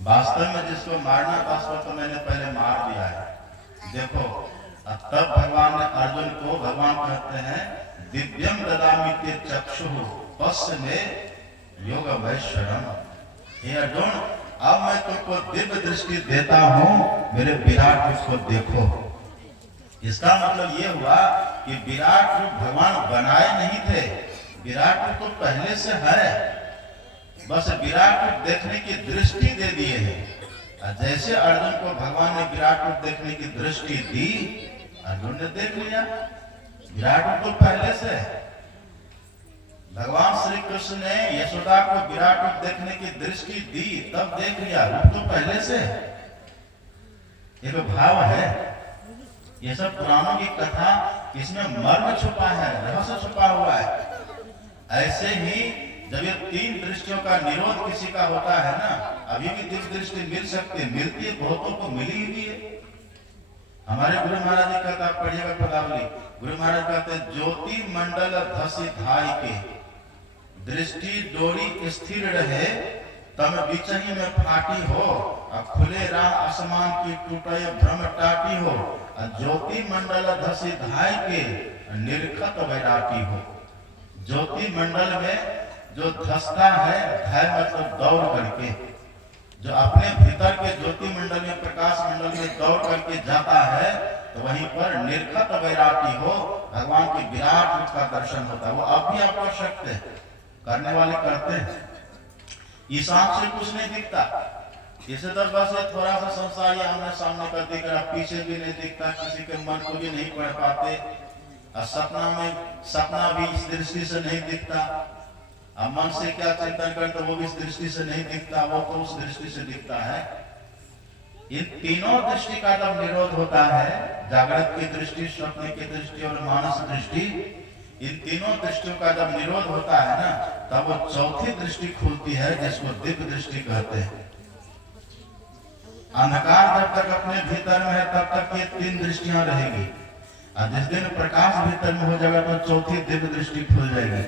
वास्तव में जिसको मारना था उसको तो मैंने पहले मार दिया है। देखो, तब भगवान ने अर्जुन को, भगवान कहते हैं दिव्यम ददामि ते चक्षुः पश्चिमे योग वैश्वरम। हे अर्जुन, अब मैं तुमको दिव्य दृष्टि देता हूँ, मेरे विराट रूप को देखो। इसका मतलब ये हुआ कि विराट रूप भगवान बनाए नहीं थे, विराट रूप तो पहले से है, बस विराट रूप देखने की दृष्टि दे दिए हैं। जैसे अर्जुन को भगवान ने विराट रूप देखने की दृष्टि दी, अर्जुन ने देख लिया। विराट रूप तो पहले से है। भगवान श्री कृष्ण ने यशोदा को विराट रूप देखने की दृष्टि दी, तब देख लिया, रूप तो पहले से है। ये तो भाव है। ये सब पुराणों की कथा, इसमें मर्म छुपा है, रहस्य छुपा हुआ है। ऐसे ही जब ये तीन दृष्टियों का निरोध किसी का होता है ना, अभी भी दिव्य दृष्टि मिल सकती है, मिलती है, बहुतों को मिली हुई है। हमारे गुरु महाराज जी कहता, पढ़िएगा पदावली, गुरु महाराज कहते हैं ज्योति मंडल धसी धाई के दृष्टि डोरी स्थिर रहे, तम बिचही में फाटी हो, खुले राह आसमान की टूटे भ्रम टाटी हो, ज्योति मंडल धसी धाई के निर्खत वैराटी हो। ज्योति मंडल में जो धसता है, धय मतलब दौड़ करके, जो अपने भीतर के ज्योति मंडल में, प्रकाश मंडल में दौड़ करके जाता है, तो वहीं पर निर्खत वैरागी हो, भगवान की विराट रूप का दर्शन होता है। वो अब भी आपको शक्ति है, करने वाले करते हैं। इस आंख से कुछ नहीं दिखता, इसे तो बस थोड़ा सा संसार या आमने सामने का दिख रहा, पीछे भी नहीं दिखता, किसी के मन को भी नहीं पढ़ पाते, और सपना भी इस दृष्टि से नहीं दिखता। अब मन से क्या चिंतन करते वो भी इस दृष्टि से नहीं दिखता, वो तो उस दृष्टि से दिखता है। इन तीनों दृष्टि का जब निरोध होता है, जागृत की दृष्टि, स्वप्न की दृष्टि और मानस दृष्टि, इन तीनों दृष्टियों का जब निरोध होता है ना, तब वो चौथी दृष्टि खुलती है, जिसको दिव्य दृष्टि कहते हैं। अंधकार जब तक अपने भीतर में है, तब तक ये तीन दृष्टियां रहेगी, और जिस दिन प्रकाश भीतर में हो जाएगा तो चौथी दिव्य दृष्टि खुल जाएगी।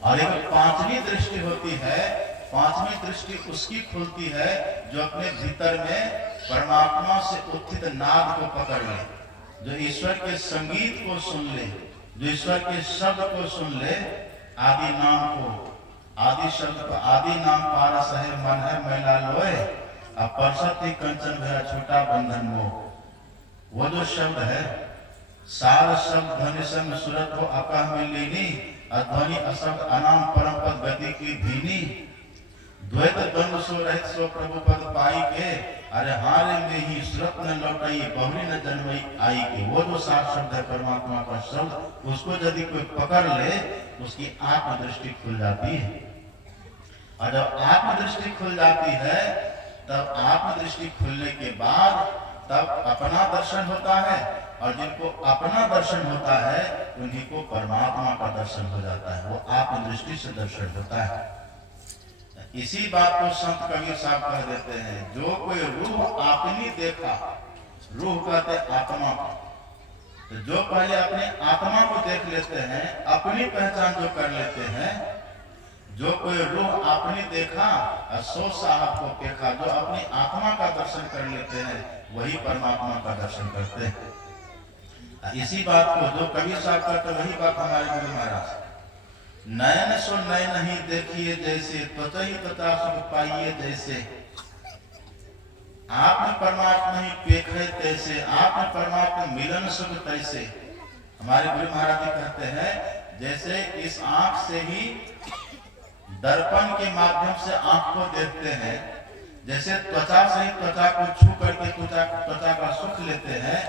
और एक पांचवी दृष्टि होती है, पांचवी दृष्टि उसकी खुलती है जो अपने भीतर में परमात्मा से उत्थित नाद को पकड़ ले, जो ईश्वर के संगीत को सुन ले, जो ईश्वर के शब्द को सुन ले, आदि नाम को, आदि शब्द को, आदि नाम पारस है मन है मैला लोए, अपरसती कंचन भया छोटा बंधन मोह। वो जो शब्द है, सार शब्द ध्वनि संग सूरत हो अपह में लीनी, अध्वनि अशब्द अनाम परम पद गति की धीनी, द्वैत द्वंद्व सो रहित सो प्रभु पद पाई के, अरे हारे में ही सूरत न लौटाई बहुरी न जन्मई आई के। वो जो सार शब्द है परमात्मा का शब्द, उसको यदि कोई पकड़ ले, उसकी आत्म दृष्टि खुल जाती है। और जब आत्म दृष्टि खुल जाती है, तब आत्म दृष्टि खुलने के बाद तब अपना दर्शन होता है, और जिनको अपना दर्शन होता है उन्हीं को परमात्मा का दर्शन हो जाता है। वो आत्म दृष्टि से दर्शन होता है। इसी बात को संत कबीर साहब कह देते हैं, जो कोई रूह आपनी देखा, रूह कहते आत्मा को, तो जो पहले अपने आत्मा को देख लेते हैं, अपनी पहचान जो कर लेते हैं, जो कोई रूह आपने देखा और सो साहब को देखा, जो अपनी आत्मा का दर्शन कर लेते हैं, वही परमात्मा का दर्शन करते हैं। इसी बात को जो कबीर साहब करते, वही बात हमारे गुरु महाराज, नयन सो नयन नहीं देखिए जैसे, त्वचा ही त्वचा सुख पाइए जैसे, आपने परमात्मा ही पेखे तैसे, आपने परमात्मा मिलन सुख तैसे। हमारे गुरु महाराज जी कहते हैं, जैसे इस आंख से ही दर्पण के माध्यम से आंख को देखते हैं, जैसे त्वचा से ही त्वचा को छू करके त्वचा का सुख लेते हैं,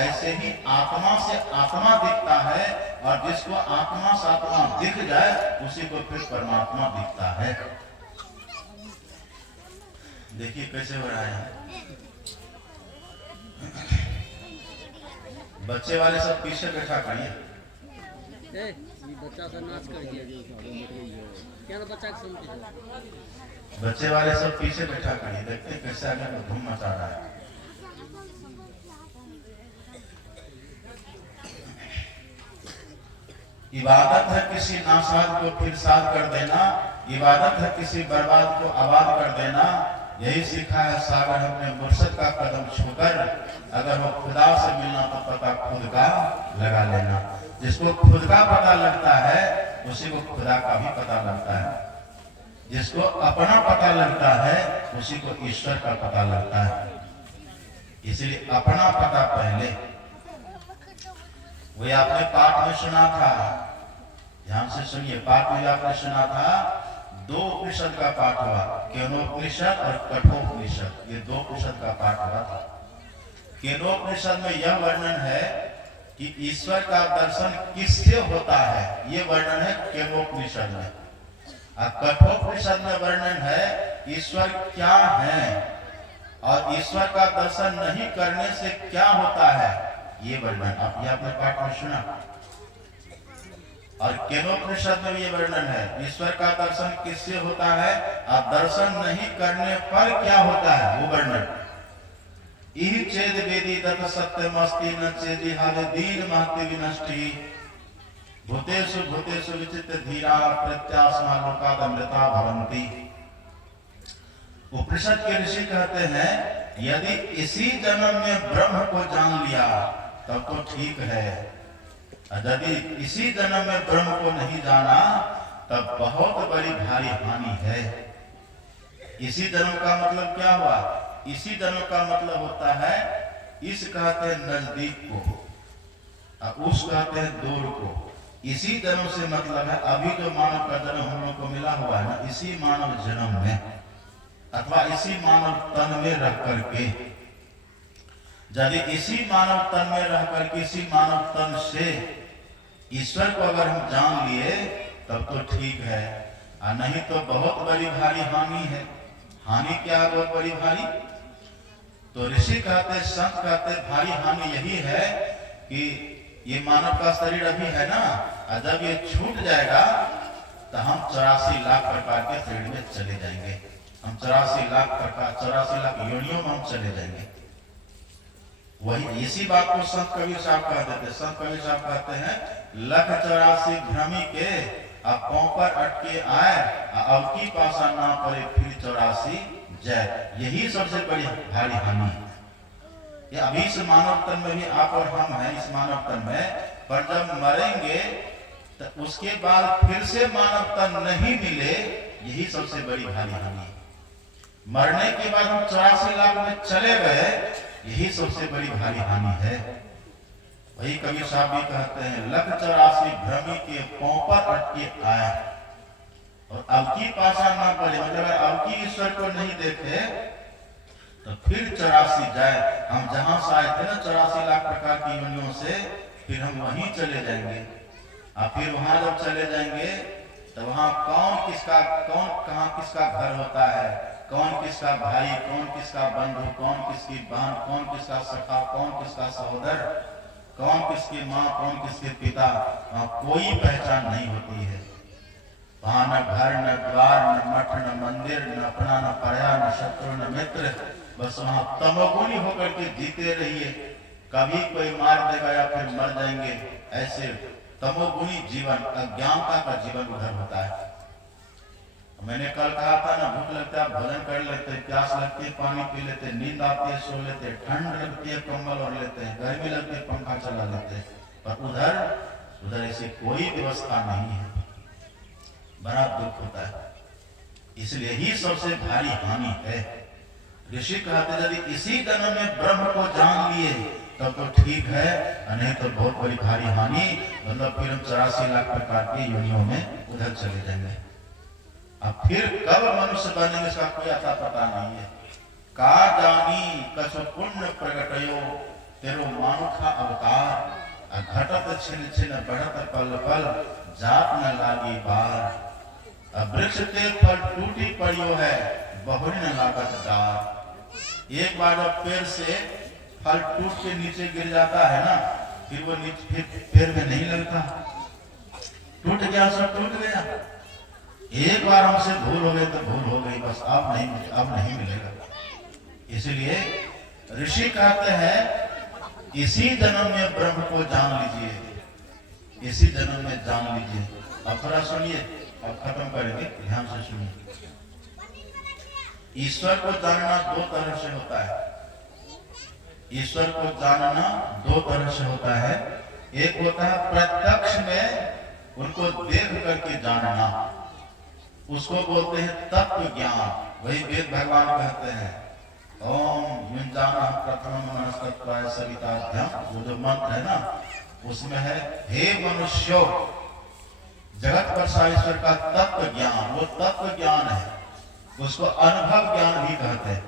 ऐसे ही आत्मा से आत्मा दिखता है, और जिसको आत्मा से आत्मा दिख जाए उसी को फिर परमात्मा दिखता है। देखिए कैसे हो रहा है। बच्चे वाले सब पीछे बैठा करिए, बच्चा सा नाच कर क्या ना बच्चा बच्चे वाले सब पीछे बैठा करिए, देखते कैसे आगे धूम मचा रहा है। इबादत है किसी नासाद को फिर साध कर देना, इबादत है किसी बर्बाद को आबाद कर देना, यही सीखा है सागर हमने मुर्शद का कदम छूकर, अगर वो खुदा से मिलना तो पता खुद का लगा लेना। जिसको खुद का पता लगता है उसी को खुदा का भी पता लगता है, जिसको अपना पता लगता है उसी को ईश्वर का पता लगता है। इसलिए अपना पता पहले। वही आपने पाठ में सुना था, ध्यान से सुनिए, पाठ में आपने सुना था, दो उपनिषद का पाठ हुआ, केनोपनिषद और कठोपनिषद, ये दो उपनिषद का पाठ हुआ था। केनोपनिषद में यह वर्णन है कि ईश्वर का दर्शन किससे होता है, ये वर्णन है केनोपनिषद में। और कठोपनिषद में वर्णन है ईश्वर क्या है और ईश्वर का दर्शन नहीं करने से क्या होता है, ये वर्णन आप आपने पाठ में सुना। और केनोपनिषद में ये वर्णन है ईश्वर का दर्शन किससे होता है और दर्शन नहीं करने पर क्या होता है, वो वर्णन। इहि चेद वेदी दत्त सत्यमस्ति न चेदि हावे दीन महति विनष्टि, भूतेषु भूतेषु विचित्र धीरा प्रत्यास्मा लोकादमृता भवन्ति। उपनिषद के ऋषि कहते हैं यदि इसी जन्म में ब्रह्म को जान लिया तब तो ठीक है, यदि इसी जन्म में ब्रह्म को नहीं जाना तब बहुत बड़ी भारी हानि है। इसी जन्म का मतलब क्या हुआ? इसी जन्म का मतलब होता है, इस कहते हैं नजदीक को और उस कहते हैं दूर को। इसी जन्म से मतलब है अभी जो मानव का जन्म हम लोग को मिला हुआ है ना, इसी मानव जन्म में अथवा इसी मानव तन में रह करके, यदि इसी मानव तन में रह करके इसी मानव तन से ईश्वर को अगर हम जान लिए तब तो ठीक है, और नहीं तो बहुत बड़ी भारी हानि है। हानि क्या है बहुत बड़ी भारी? तो ऋषि कहते, संत कहते भारी हानि यही है कि ये मानव का शरीर अभी है ना, और जब ये छूट जाएगा तो हम 84 लाख प्रकार के शरीर में चले जाएंगे। हम 84 लाख योनियों में हम चले जाएंगे। वही इसी बात को संत कबीर साहब कहते थे। संत कबीर साहब कहते हैं, लख 84 भ्रमी के अब पांव पर अटके आए, अब की पासा ना पड़े फिर 84 जय। यही सबसे बड़ी भारी हानि है। ये अभी इस मानव तन में भी आप और हम हैं, इस मानव तन में, पर जब मरेंगे तो उसके बाद फिर से मानव तन नहीं मिले, यही सबसे बड़ी भारी हानि है। मरने के बाद हम 84 लाख में चले गए, यही सबसे बड़ी भारी हानि है। वही कबीर साहब भी कहते हैं, लख 84 भ्रमी के पांव पर अटके आए, और अब की पासा ना पड़े, मतलब अब की ईश्वर को नहीं देखे तो फिर 84 जाए। हम जहां से आए थे ना 84 लाख प्रकार की योनियों से, फिर हम वहीं चले जाएंगे। और फिर वहां जब चले जाएंगे तो वहां कौन कहां किसका घर होता है, कौन किसका भाई, कौन किसका बंधु, कौन किसकी बहन, कौन किसका सखा, कौन किसका सहोदर, कौन किसकी माँ, कौन किसके पिता, कोई पहचान नहीं होती है। वहां न घर, न द्वार, न मठ, न मंदिर, न अपना, न पराया, न शत्रु, न मित्र। बस वहां तमोगुणी होकर के जीते रहिए। कभी कोई मार देगा या फिर मर जाएंगे, ऐसे तमोगुणी जीवन, अज्ञानता का जीवन उधर होता है। मैंने कल कहा था ना, भूख लगता है भोजन कर लेते, प्यास लगती है पानी पी लेते, नींद आती है सो लेते, ठंड लगती है कंबल ओढ़ लेते हैं, गर्मी लगती है पंखा चला लेते हैं। पर उधर ऐसी कोई व्यवस्था नहीं है। बड़ा दुख होता है। इसलिए ही सबसे भारी हानि है। ऋषि कहते यदि इसी जन्म में ब्रह्म को जान लिए तब तो ठीक है, नहीं तो बहुत बड़ी भारी हानि, मतलब फिर हम 84 लाख प्रकार की योनियों में उधर चले जाएंगे। अब फिर कब मनुष्य बनेंगे इसका कोई आता पता नहीं है। का जानी कछु पुण्य प्रगटयो तेरो मानुखा अवतार, घटत छिन छिन बढ़त पल पल जात न लागी बार। वृक्ष ते फल टूटी पड़ियो है बहुरी न लागत डार। एक बार जब पेड़ से फल टूट के नीचे गिर जाता है ना, फिर वो नीचे फिर पेड़ में नहीं लगता। टूट गया सब टूट गया। एक बार हमसे भूल हो गई तो भूल हो गई, बस अब नहीं मिलेगा। इसलिए ऋषि कहते हैं इसी जन्म में ब्रह्म को जान लीजिए, इसी जन्म में जान लीजिए। अब थोड़ा सुनिए, अब खत्म करेंगे, ध्यान से सुनिए। ईश्वर को जानना दो तरह से होता है। ईश्वर को जानना दो तरह से होता है। एक होता है प्रत्यक्ष में उनको देख करके जानना, उसको बोलते हैं तत्व ज्ञान। वही वेद भगवान कहते हैं, ओम युंजाना प्रथम मनस्तत्वाय सविताभ्याम। वो जो मंत्र है ना, उसमें है हे मनुष्यो, जगत पर ईश्वर का तत्व ज्ञान, वो तत्व ज्ञान है। उसको अनुभव ज्ञान भी कहते हैं।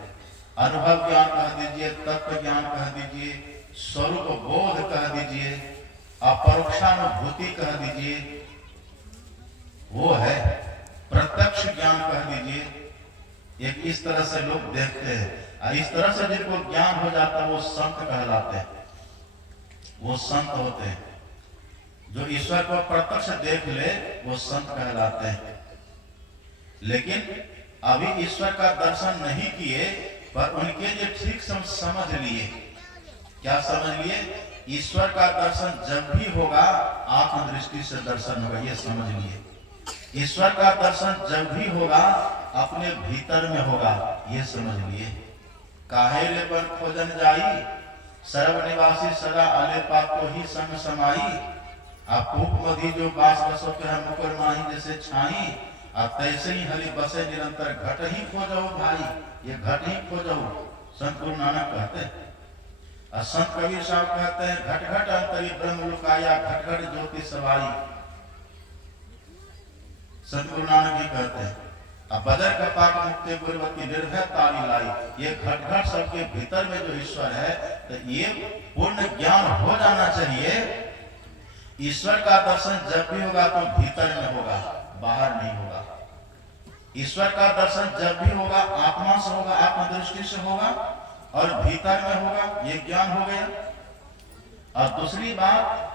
अनुभव ज्ञान कह दीजिए, तत्व ज्ञान कह दीजिए, स्वरूप बोध कह दीजिए, अपरोक्षानुभूति कह दीजिए, वो है प्रत्यक्ष ज्ञान कह दीजिए। एक इस तरह से लोग देखते हैं, और इस तरह से जिनको ज्ञान हो जाता है वो संत कहलाते हैं, वो संत होते हैं। जो ईश्वर को प्रत्यक्ष देख ले वो संत कहलाते हैं। लेकिन अभी ईश्वर का दर्शन नहीं किए, पर उनके लिए ठीक समझ लिए। क्या समझ लिए? ईश्वर का दर्शन जब भी होगा आत्मदृष्टि से दर्शन होगा, ये समझ लिए। ईश्वर का दर्शन जब भी होगा अपने भीतर में होगा, ये समझ लिए। काहे रे बन खोजन जाई, सर्वनिवासी सदा आले पात को ही संग समाई। आप पूप मधी जो बास बसो के हम मुकर माही जैसे छाई और तैसे ही हरि बसे निरंतर घट ही खोजो भाई, ये घट ही खोजो। संत गुरु नानक कहते हैं और संत कबीर साहब कहते हैं घट घट अंतरी ब्रह्म लुकाया, घट घट ज्योति सवाई। संत गुरु नानक जी कहते हैं अब बदर कपाट मुक्ते गुरुवती निर्भय ताली लाई। ये घट घट सबके भीतर में जो ईश्वर है, तो ये पूर्ण ज्ञान हो जाना चाहिए। ईश्वर का दर्शन जब भी होगा तो भीतर में होगा, बाहर नहीं होगा। ईश्वर का दर्शन जब भी होगा आत्मा से होगा, आत्मदृष्टि से होगा और भीतर में होगा, ये ज्ञान हो गया। और दूसरी बात,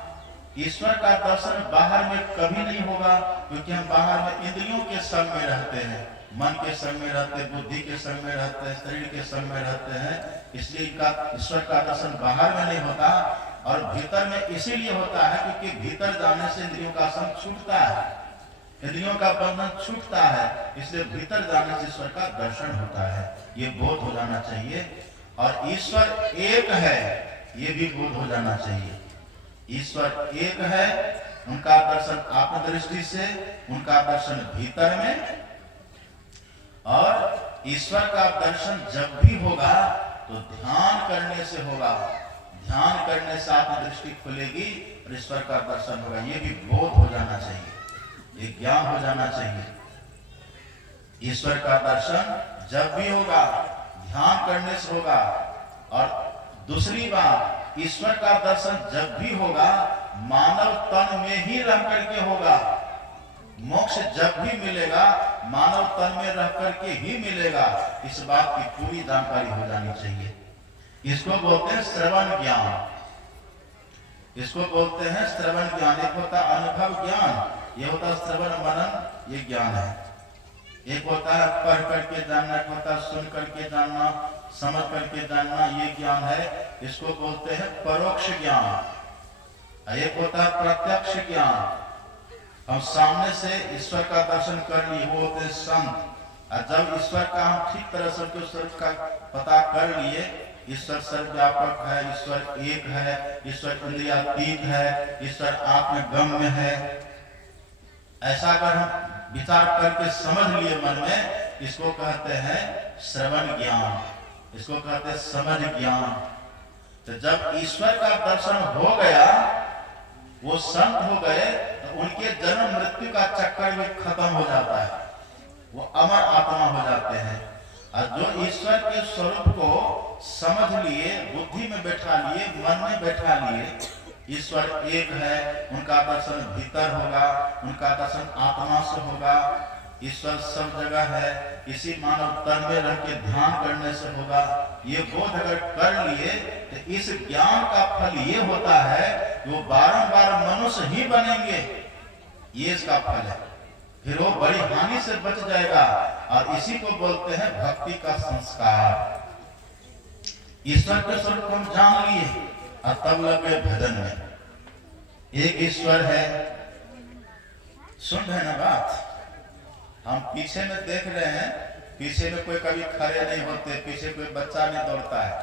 ईश्वर का दर्शन बाहर में कभी नहीं होगा, क्योंकि हम बाहर में इंद्रियों के संग में रहते हैं, मन के संग में रहते हैं, बुद्धि के संग में रहते हैं, शरीर के संग में रहते हैं। इसलिए इनका ईश्वर का दर्शन बाहर में नहीं होता और भीतर में इसीलिए होता है क्योंकि भीतर जाने से इंद्रियों का संग छूटता है, इंद्रियों का बंधन छूटता है। इसलिए भीतर जाने से ईश्वर का दर्शन होता है, ये बोध हो जाना चाहिए। और ईश्वर एक है, ये भी बोध हो जाना चाहिए। ईश्वर एक है, उनका दर्शन आत्मदृष्टि से, उनका दर्शन भीतर में। और ईश्वर का दर्शन जब भी होगा तो ध्यान करने से होगा, ध्यान करने से आत्मदृष्टि खुलेगी और ईश्वर का दर्शन होगा। ये भी बोध हो जाना चाहिए, ये ज्ञान हो जाना चाहिए। ईश्वर का दर्शन जब भी होगा ध्यान करने से होगा। और दूसरी बात, ईश्वर का दर्शन जब भी होगा मानव तन में ही रह करके होगा। मोक्ष जब भी मिलेगा मानव तन में रह करके ही मिलेगा, इस बात की पूरी जानकारी हो जानी चाहिए। इसको बोलते हैं श्रवण ज्ञान, इसको बोलते हैं श्रवण ज्ञान। एक होता अनुभव ज्ञान, ये होता श्रवण मनन, ये ज्ञान है। एक होता है पढ़ करके जानना, एक होता है सुन करके जानना, समझ करके जानना, ये ज्ञान है। इसको बोलते हैं परोक्ष ज्ञान। एक होता है प्रत्यक्ष ज्ञान, हम सामने से ईश्वर का दर्शन कर लिए, वो होते हैं संत। और जब ईश्वर का हम ठीक तरह से स्वरूप का पता कर लिए, ईश्वर सर्वव्यापक है, ईश्वर एक है, ईश्वर इंद्रियातीत है, ईश्वर आत्मगम्य है, ऐसा अगर हम विचार करके समझ लिए मन में, इसको कहते हैं श्रवण ज्ञान, इसको कहते हैं समझ ज्ञान। तो जब ईश्वर का दर्शन हो गया, वो संत हो गए, तो उनके जन्म मृत्यु का चक्कर भी खत्म हो जाता है, वो अमर आत्मा हो जाते हैं। और जो ईश्वर के स्वरूप को समझ लिए, बुद्धि में बैठा लिए, मन में बैठा लिए, ईश्वर एक है, उनका दर्शन भीतर होगा, उनका दर्शन आत्मा से होगा। ईश्वर सब जगह है, इसी मानव तन में रह के ध्यान करने से होगा। ये बोध अगर कर लिए तो इस ज्ञान का फल ये होता है कि वो बारंबार मनुष्य ही बनेंगे, ये इसका फल है। फिर वो बड़ी हानि से बच जाएगा। और इसी को बोलते हैं भक्ति का संस्कार। ईश्वर के स्वरूप को हम जान लिए और तब लगे भजन में। एक ईश्वर है, सुन रहे ना बात, हम पीछे में देख रहे हैं, पीछे में कोई कभी खड़े नहीं होते, पीछे कोई बच्चा नहीं दौड़ता है,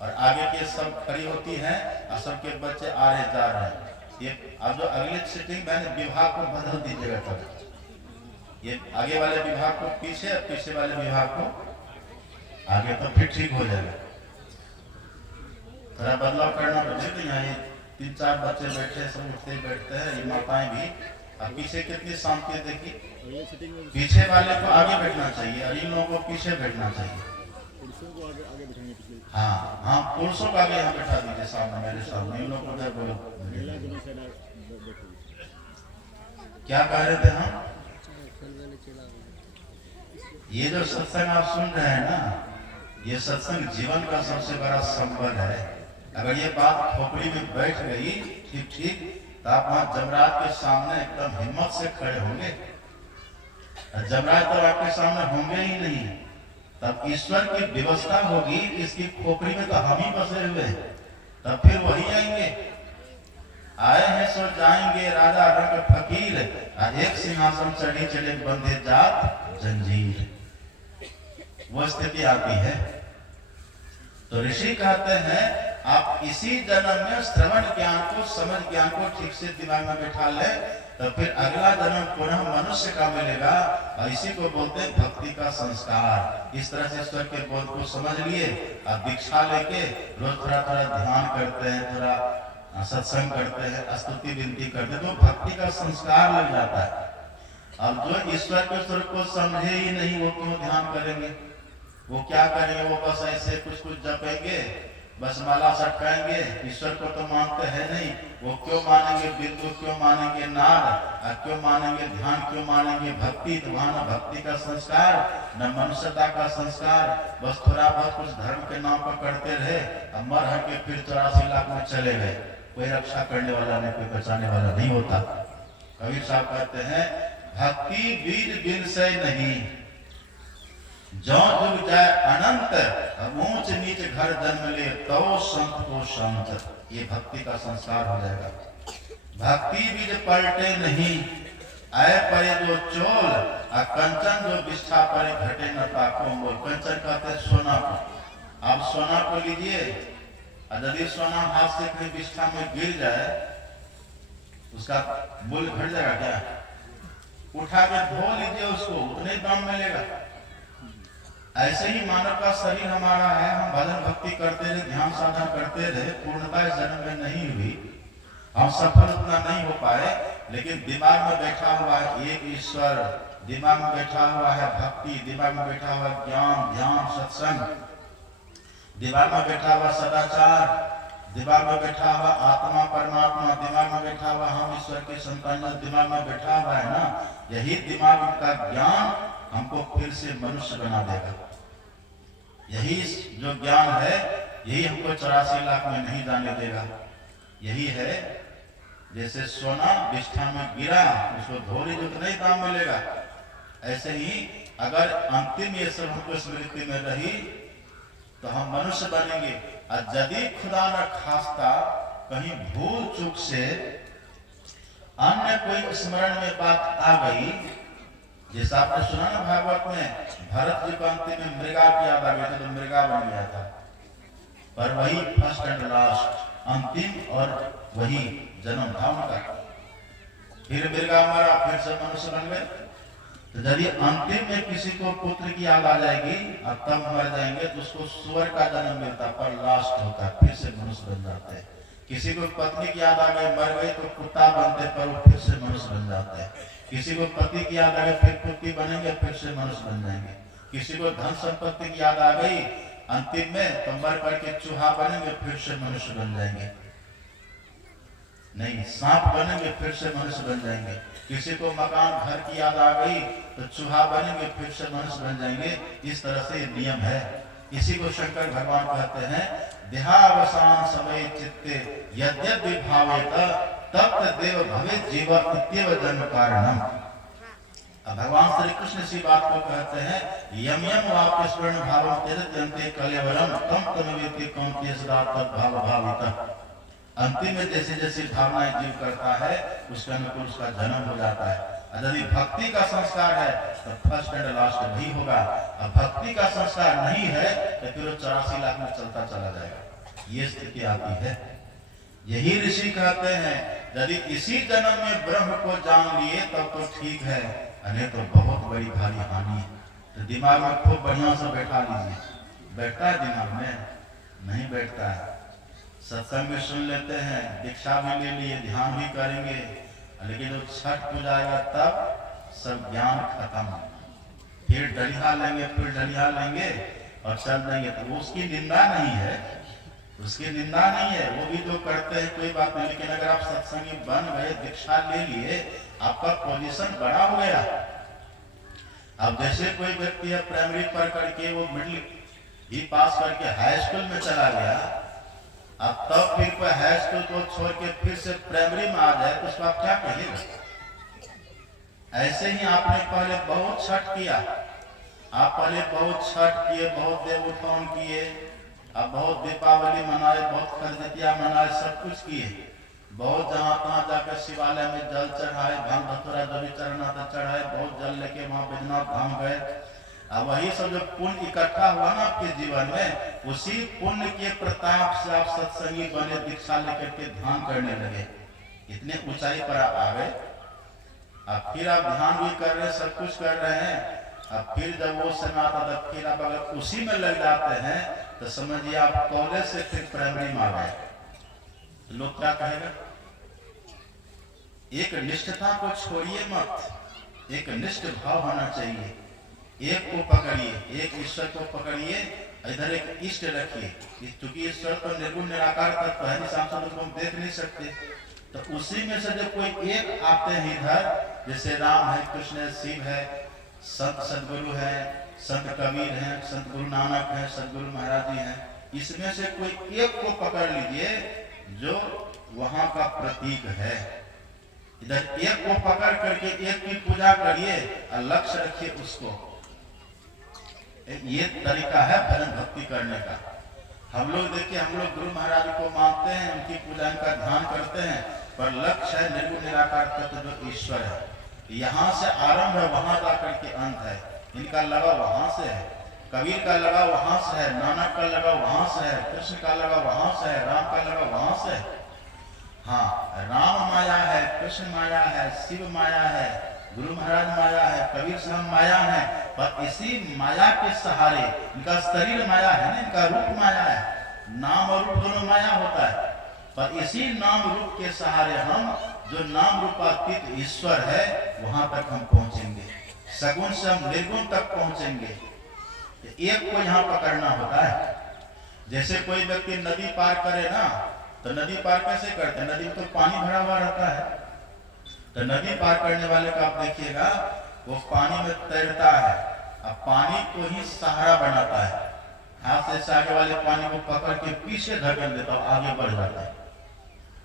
और आगे के सब खड़ी होती हैं और सबके बच्चे आ रहे जा रहे हैं। ये अब जो अगली सीटिंग मैंने विभाग को बदल दीजिएगा, तब ये आगे वाले विभाग को पीछे और पीछे वाले विभाग को आगे, तो फिर ठीक हो जाएगा। थोड़ा बदलाव करना पड़ेगा। यहाँ 3-4 बच्चे बैठे, सब उठते बैठते हैं, ये माताएं भी। अब पीछे कितनी शांति देखी, पीछे वाले को आगे बैठना चाहिए और इन लोगों को पीछे बैठना चाहिए। हाँ हाँ, पुरुषों को आगे यहाँ बैठा दीजिए, सामने मेरे सामने। इन लोगों को बोलो, क्या कह रहे थे हम? ये जो सत्संग आप सुन रहे हैं ना, ये सत्संग जीवन का सबसे बड़ा संबल है। अगर ये बात खोपड़ी में बैठ गई ठीक ठीक, तो आप वहां जमराज के सामने एकदम हिम्मत से खड़े होंगे। जमराज तो आपके सामने होंगे ही नहीं, तब ईश्वर की व्यवस्था होगी, इसकी खोपड़ी में तो हम ही बसे हुए हैं, तब फिर वही आएंगे। आए हैं सो जाएंगे, राजा रंग फकीर, एक सिंहासन चढ़ी चढ़े बंधे जात जंजीर, वो स्थिति आती है। तो ऋषि कहते हैं आप इसी जन्म में श्रवण ज्ञान को, समझ ज्ञान को ठीक से दिमाग में बैठा ले, तो फिर अगला जन्म पुनः मनुष्य का मिलेगा। और इसी को बोलते हैं भक्ति का संस्कार। इस तरह से ईश्वर के बोध को समझ लिए और दीक्षा लेके रोज थोड़ा थोड़ा ध्यान करते हैं, थोड़ा सत्संग करते हैं, स्तुति विनती करते हैं, तो भक्ति का संस्कार लग जाता है। अब जो ईश्वर के स्वरूप को समझे ही नहीं, वो क्यों ध्यान करेंगे? वो क्या करेंगे? वो बस ऐसे कुछ कुछ जपेंगे, बस माला सटकाएंगे, ईश्वर को तो मानते हैं नहीं। वो क्यों मानेंगे बिंदु, क्यों मानेंगे नाद, और क्यों मानेंगे ध्यान, क्यों मानेंगे भक्ति? तो वहां न भक्ति का संस्कार, न मनुष्यता का संस्कार, बस थोड़ा बहुत कुछ धर्म के नाम पर करते रहे, अब मर हट के फिर 84 लाख में चले गए। कोई रक्षा करने वाला नहीं, कोई बचाने वाला नहीं होता। कबीर साहब कहते हैं, भक्ति बीज बिन से नहीं, जो जुग जाए अनंत, ऊंच नीच घर जन्म ले, तो संत को संत। ये भक्ति का संस्कार हो जाएगा। भक्ति बीज पलटे नहीं, आए परे जो चोल, और कंचन जो बिष्ठा परे घटे न ताको मोल। कंचन कहते हैं सोना को। आप सोना को लीजिए, और यदि सोना हाथ से कहीं बिष्ठा में गिर जाए, उसका मूल्य घट जाएगा क्या? उठा के धो लीजिए उसको, उतने दाम मिलेगा। ऐसे ही मानव का शरीर हमारा है। हम भजन भक्ति करते रहे, ध्यान साधना करते रहे, पूर्णता इस जन्म में नहीं हुई, हम सफल उतना नहीं हो पाए, लेकिन दिमाग में बैठा हुआ है एक ईश्वर, दिमाग में बैठा हुआ है भक्ति, दिमाग में बैठा हुआ ज्ञान, ध्यान, सत्संग, दिमाग में बैठा हुआ सदाचार, दिमाग में बैठा हुआ आत्मा परमात्मा, दिमाग में बैठा हुआ हम ईश्वर के संतान, दिमाग में बैठा हुआ है ना, यही दिमाग का ज्ञान हमको फिर से मनुष्य बना देगा। यही जो ज्ञान है, यही हमको 84 लाख में नहीं जाने देगा। यही है, जैसे सोना बिष्ठा में गिरा, उसको धो लीजिए तो नहीं दाम मिलेगा। ऐसे ही अगर अंतिम ये सब हमको स्मृति में रही, तो हम मनुष्य बनेंगे। और यदि खुदा न खास्ता कहीं भूल चूक से अन्य कोई स्मरण में बात आ गई, जैसा आपने सुना ना भागवत में, भरत जी को अंतिम में मृगा की याद आ गई थी, तो मृगा बन गया था। पर वही फर्स्ट एंड लास्ट, अंतिम और वही जन्म था उनका। फिर मृगा मरा, फिर से मनुष्य बन गए। तो यदि अंतिम में किसी को पुत्र की याद आ जाएगी और तब मर जाएंगे, तो उसको सुअर का जन्म मिलता, पर लास्ट होता, फिर से मनुष्य बन जाते हैं। किसी को पत्नी की याद आ गई, मर गई, तो कुत्ता बनते, पर वो फिर से मनुष्य बन जाते हैं। किसी को पति की याद आ गई, फिर पुत्री बनेंगे, फिर से मनुष्य बन जाएंगे। किसी को धन संपत्ति की याद आ गई अंतिम में, तो मर करके चूहा बनेंगे, फिर से मनुष्य बन जाएंगे। नहीं, सांप बनेंगे, फिर से मनुष्य बन जाएंगे। किसी को मकान घर की याद आ गई, तो चूहा बनेंगे, फिर से मनुष्य बन जाएंगे। इस तरह से ये नियम है। इसी को शंकर भगवान कहते हैं, देहावसान समय चित्ते यद्यपि भावेत तप्त देव भवे जीव इत्येव जन्म कारणम। भगवान श्री कृष्ण इसी बात को कहते हैं, यम यम वाप्य स्वर्ण भावम त्यजत्यन्ते कलेवरम तम तमेवेति कौन्तेय सदा तद्भाव भावितः। अंतिम में जैसे जैसे भावनाएं जीव करता है, उसके अनुकूल उसका जन्म हो जाता है। यदि भक्ति का संस्कार है, तो फर्स्ट एंड लास्ट वही होगा। अब भक्ति का संस्कार नहीं है, तो फिर 84 लाख में चलता चला जाएगा। ये स्थिति आती है। यही ऋषि कहते हैं, यदि इसी जन्म में ब्रह्म को जान लिए तब तो ठीक है, नहीं तो बहुत बड़ी भारी हानि है। तो दिमाग में खूब बढ़िया से बैठा लीजिए। बैठता है दिमाग में? नहीं बैठता है। सत्संग भी सुन लेते हैं, दीक्षा भी ले लिए, ध्यान भी करेंगे, लेकिन जब छठ पूजा आएगा तब सब ज्ञान खत्म। फिर डलिया लेंगे, फिर डलिया लेंगे और चल देंगे, तो उसकी निंदा नहीं है, उसकी निंदा नहीं है। वो भी जो करते हैं कोई बात नहीं, लेकिन अगर आप सत्संगी बन गए, दीक्षा ले लिए, आपका पोजीशन बड़ा हो गया। अब जैसे कोई व्यक्ति है प्राइमरी पढ़ करके वो मिडिल भी पास करके हाई स्कूल में चला गया, अब तब फिर कोई हाई स्कूल को छोड़ के फिर से प्राइमरी में आ जाए, तो उसको आप क्या कहिएगा? ऐसे ही आपने पहले बहुत छठ किया, आप पहले बहुत छठ किए, बहुत देव उठान किए, अब बहुत दीपावली मनाए, बहुत खरदतिया मनाए, सब कुछ किए, बहुत जहाँ तहाँ जाकर शिवालय में जल चढ़ाए, भांग धतूरा जो भी चढ़ना था चढ़ाए, बहुत जल लेके वहां बैजनाथ धाम गए, अब वही सब जो पुण्य इकट्ठा हुआ ना आपके जीवन में, उसी पुण्य के प्रताप से आप सत्संगी बने, दीक्षा लेकर के ध्यान करने लगे, इतने ऊंचाई पर आप आ गए। अब फिर आप ध्यान भी कर रहे हैं, सब कुछ कर रहे हैं। अब फिर जब वो समय आता तब फिर आप अगर उसी में लग जाते हैं तो समझिए आप कॉलेज से फिर प्राइमरी में आ गए। तो लोग क्या कहेगा? एक निष्ठता को छोड़िए मत, एक निष्ठ भाव होना चाहिए। एक को पकड़िए, एक ईश्वर को पकड़िए, इधर एक इष्ट रखिए, क्योंकि ईश्वर तो निर्गुण निराकार तत्व है, निशान तो हम देख नहीं सकते। तो उसी में से जब कोई एक आते हैं इधर, जैसे राम है, कृष्ण है, शिव है, संत सदगुरु है, संत कबीर है, संत गुरु नानक है, सदगुरु महाराज जी हैं, इसमें से कोई एक को पकड़ लीजिए जो वहां का प्रतीक है। इधर एक को पकड़ करके एक की पूजा करिए और लक्ष्य रखिए उसको। ये तरीका है भजन भक्ति करने का। हम लोग देखिए, हम लोग गुरु महाराज को मानते हैं, उनकी पूजा का ध्यान करते हैं, पर लक्ष्य है निर्गुण निराकार तत्व जो ईश्वर है। यहाँ से आरंभ है, वहां जाकर के अंत है। इनका लगाव वहां से है, कबीर का लगाव वहां से है, नानक का लगाव वहां से है, कृष्ण का लगाव वहां से है, राम का लगाव वहां से है। हाँ, राम माया है, कृष्ण माया है, शिव माया है, गुरु महाराज माया है, कबीर साहब माया है, पर इसी माया के सहारे, इनका शरीर माया है ना, इनका रूप माया है, नाम और रूप दोनों माया होता है, पर इसी नाम रूप के सहारे हम जो नाम रूपातीत ईश्वर है वहां तक हम पहुंचेंगे। सगुण से हम निर्गुण तक पहुंचेंगे। एक को यहाँ पकड़ना होता है। जैसे कोई व्यक्ति नदी पार करे ना, तो नदी पार कैसे करते हैं? नदी में तो पानी भरा हुआ रहता है, तो नदी पार करने वाले का आप देखिएगा, वो पानी में तैरता है, अब पानी को ही सहारा बनाता है, हाथ से आगे वाले पानी को पकड़ के पीछे धकेल देता है, आगे बढ़ जाता है।